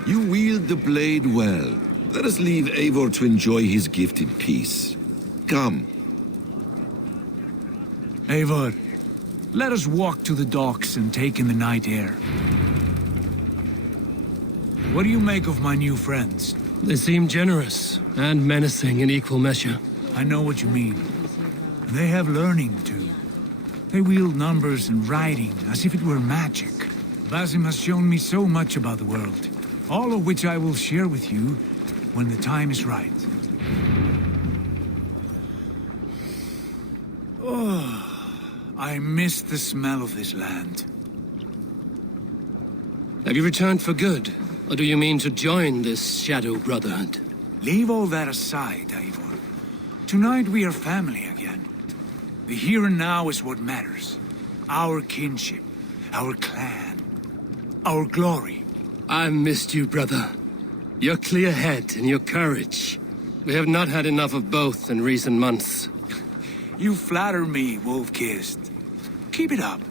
You wield the blade well. Let us leave Eivor to enjoy his gift in peace. Come. Eivor, let us walk to the docks and take in the night air. What do you make of my new friends? They seem generous and menacing in equal measure. I know what you mean. They have learning, too. They wield numbers and writing as if it were magic. Basim has shown me so much about the world, all of which I will share with you when the time is right. Oh, I miss the smell of this land. Have you returned for good? Or do you mean to join this Shadow Brotherhood? Leave all that aside, Eivor. Tonight we are family again. The here and now is what matters. Our kinship, our clan, our glory. I've missed you, brother. Your clear head and your courage. We have not had enough of both in recent months. You flatter me, Wolf-Kissed. Keep it up.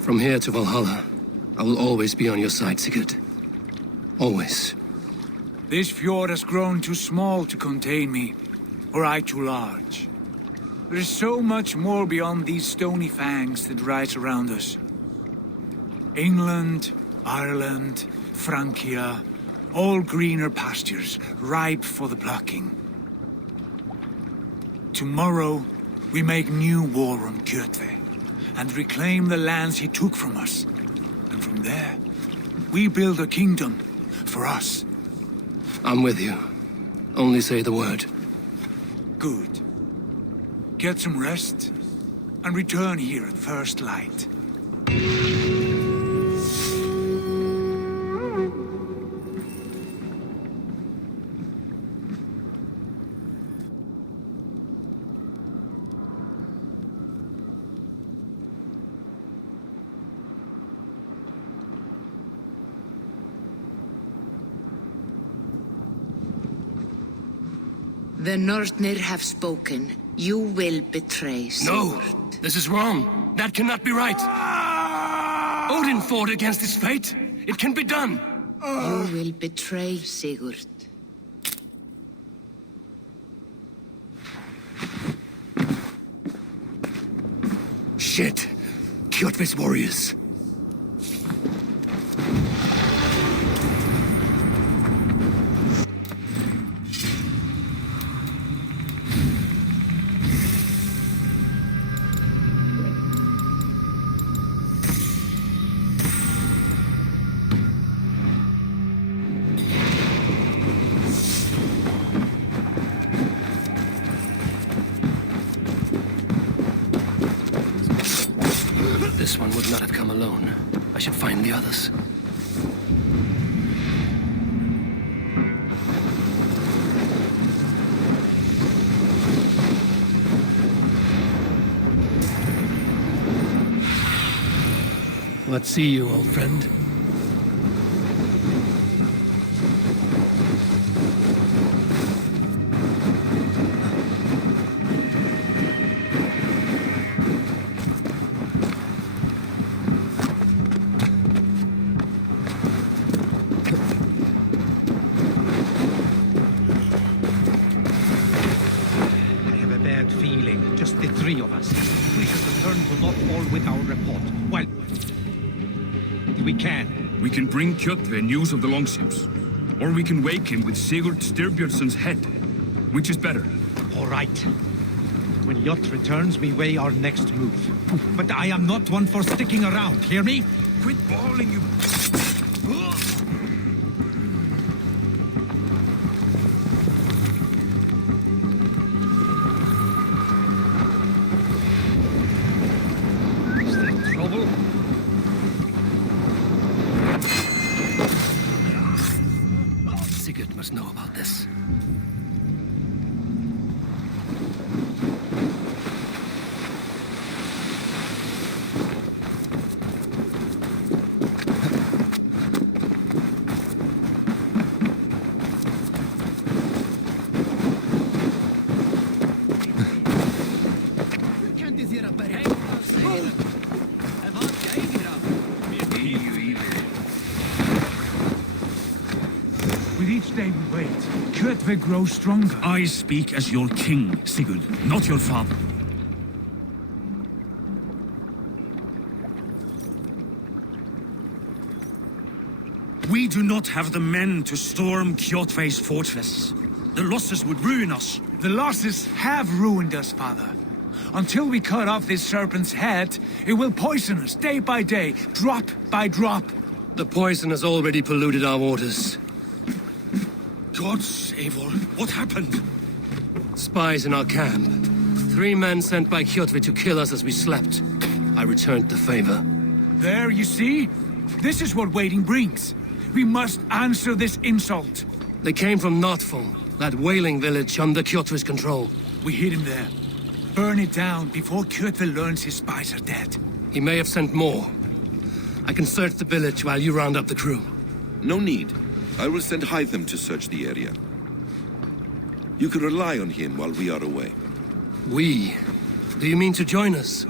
From here to Valhalla, I will always be on your side, Sigurd. Always. This fjord has grown too small to contain me, or I too large. There is so much more beyond these stony fangs that rise around us. England, Ireland, Francia, all greener pastures, ripe for the plucking. Tomorrow, we make new war on Kjotve, and reclaim the lands he took from us. And from there, we build a kingdom for us. I'm with you. Only say the word. Good. Get some rest, and return here at first light. The Northnir have spoken. You will betray Sigurd. No! This is wrong! That cannot be right! Odin fought against his fate! It can be done! You will betray Sigurd. Shit! Kjotve's warriors! This one would not have come alone. I should find the others. Let's see you, old friend. Just the three of us. We should return to Northvolt with our report. Well, we can. We can bring Kjotve news of the longships. Or we can wake him with Sigurd Styrbjörnsson's head. Which is better? All right. When Jot returns, we weigh our next move. But I am not one for sticking around, hear me? Quit bawling, you... Sigurd must know about this. With each day we wait, Kjotve grows stronger. I speak as your king, Sigurd, not your father. We do not have the men to storm Kjotve's fortress. The losses would ruin us. The losses have ruined us, father. Until we cut off this serpent's head, it will poison us day by day, drop by drop. The poison has already polluted our waters. God save all. What happened? Spies in our camp. 3 men sent by Kjotve to kill us as we slept. I returned the favor. There, you see? This is what waiting brings. We must answer this insult. They came from Notful, that whaling village under Kjotve's control. We hid him there. Burn it down before Kjotve learns his spies are dead. He may have sent more. I can search the village while you round up the crew. No need. I will send Hytham to search the area. You can rely on him while we are away. We? Do you mean to join us?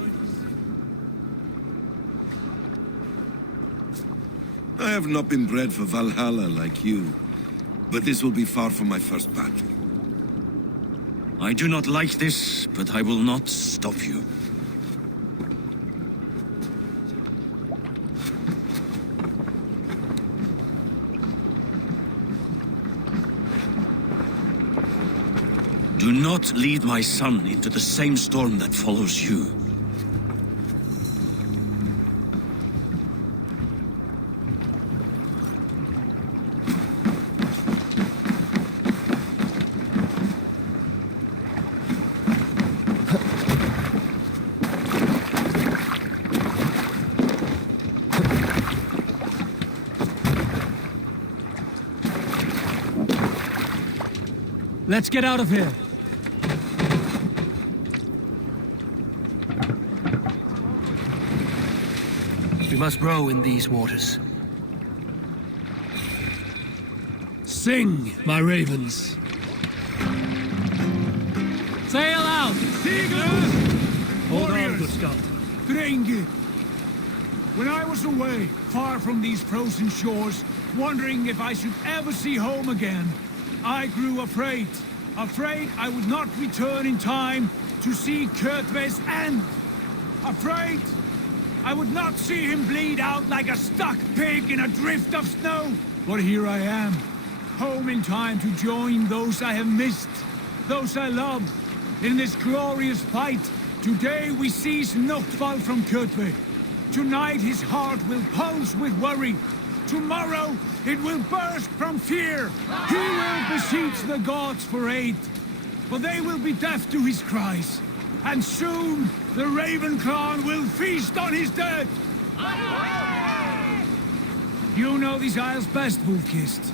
I have not been bred for Valhalla like you. but this will be far from my first battle. I do not like this, but I will not stop you. Do not lead my son into the same storm that follows you. Let's get out of here. We must row in these waters. Sing, my ravens. Sail out! Seagulls! Hold on, Warriors! good scout. Drengi! When I was away, far from these frozen shores, wondering if I should ever see home again, I grew afraid. Afraid I would not return in time to see Kurtve's end. Afraid I would not see him bleed out like a stuck pig in a drift of snow. But here I am, home in time to join those I have missed, those I love, in this glorious fight. Today we seize Noctval from Kurtve. Tonight his heart will pulse with worry. Tomorrow it will burst from fear. He will beseech the gods for aid, but they will be deaf to his cries. And soon the Raven clan will feast on his dead. You know these isles best, Wolfkist.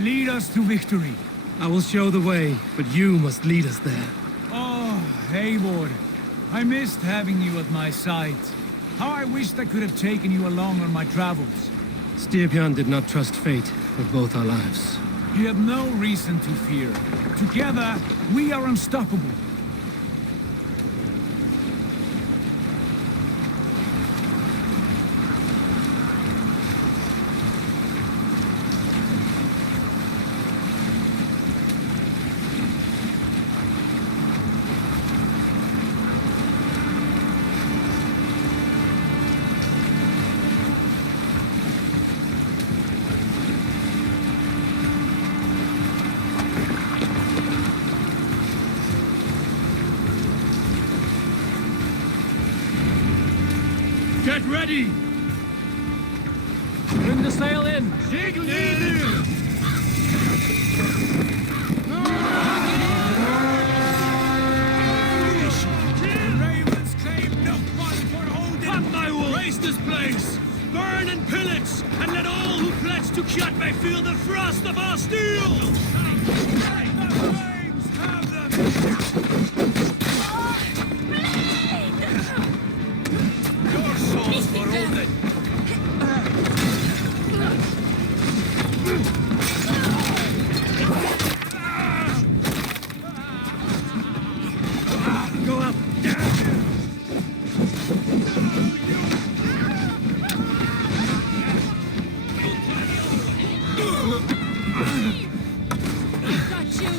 Lead us to victory. I will show the way, but you must lead us there. Oh, Eivor, I missed having you at my side. How I wished I could have taken you along on my travels. Styrbjörn did not trust fate with both our lives. You have no reason to fear. Together, we are unstoppable. Get ready! Bring the sail in! Ravens claim no fun for holding. Cut my wool! Raise this place! Burn and pillage! And let all who pledge to Kjotve feel the thrust of our steel! The flames have them! Your souls for Odin! Go up! Got you!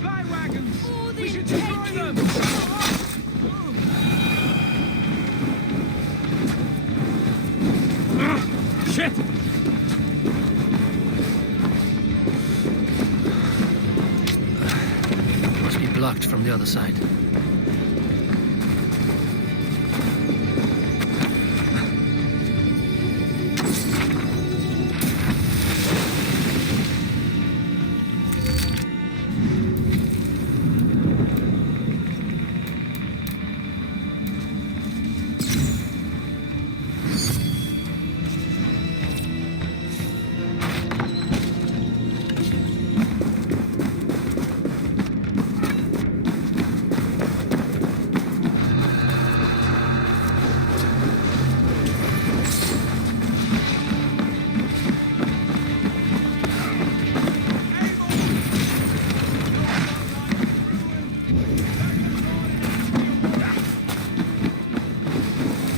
supply wagons! We should destroy them! Shit! Must be blocked from the other side.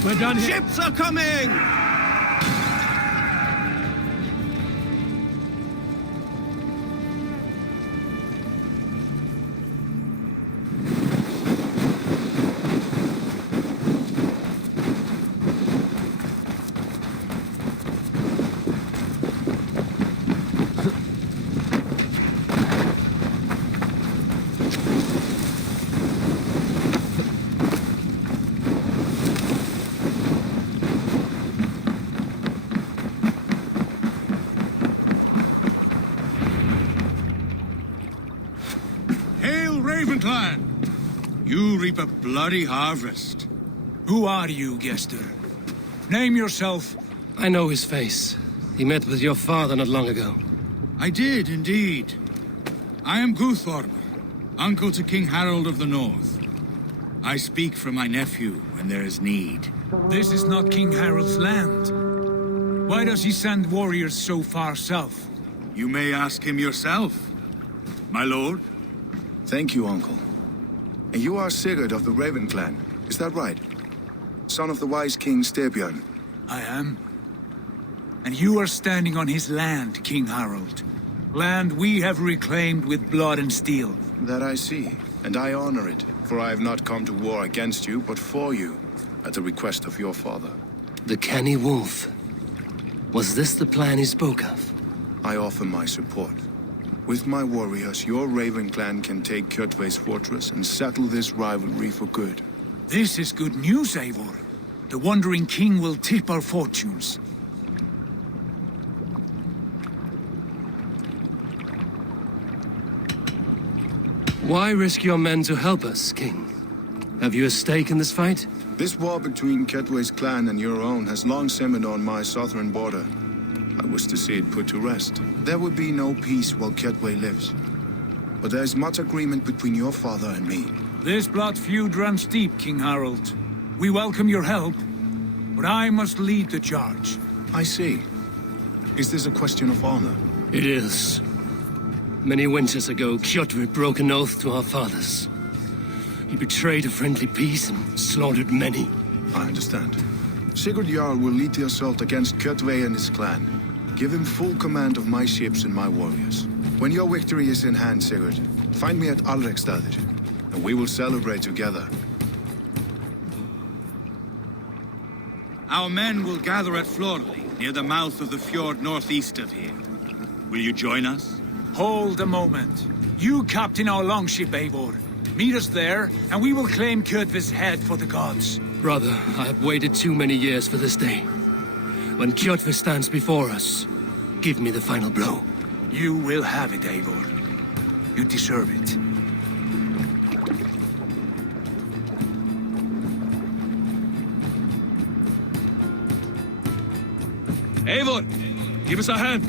We're done here. Ships are coming! You reap a bloody harvest. Who are you, Gester? Name yourself. I know his face. He met with your father not long ago. I did, indeed. I am Guthorm, uncle to King Harold of the North. I speak for my nephew when there is need. This is not King Harold's land. Why does he send warriors so far south? You may ask him yourself, my lord. Thank you, uncle. And you are Sigurd of the Raven clan, is that right? Son of the wise king Styrbjörn. I am. And you are standing on his land, King Harold. Land we have reclaimed with blood and steel. That I see, and I honor it, for I have not come to war against you, but for you, at the request of your father. The canny wolf. Was this the plan he spoke of? I offer my support. With my warriors, your Raven clan can take Kjotve's fortress and settle this rivalry for good. This is good news, Eivor. The Wandering King will tip our fortunes. Why risk your men to help us, King? Have you a stake in this fight? This war between Kjotve's clan and your own has long simmered on my southern border. I wish to see it put to rest. There would be no peace while Kjotve lives. But there is much agreement between your father and me. This blood feud runs deep, King Harold. We welcome your help, but I must lead the charge. I see. Is this a question of honor? It is. Many winters ago, Kjotve broke an oath to our fathers. He betrayed a friendly peace and slaughtered many. I understand. Sigurd Jarl will lead the assault against Kjotve and his clan. Give him full command of my ships and my warriors. When your victory is in hand, Sigurd, find me at Alrekstadir, and we will celebrate together. Our men will gather at Florli, near the mouth of the fjord northeast of here. Will you join us? Hold a moment. You captain our longship, Eivor. Meet us there, and we will claim Kjotve's head for the gods. Brother, I have waited too many years for this day. When Kjotve stands before us, give me the final blow. You will have it, Eivor. You deserve it. Eivor, give us a hand.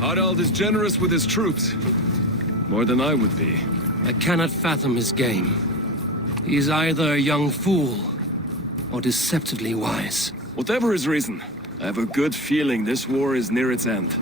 Harald is generous with his troops. More than I would be. I cannot fathom his game. He is either a young fool or deceptively wise. Whatever his reason, I have a good feeling this war is near its end.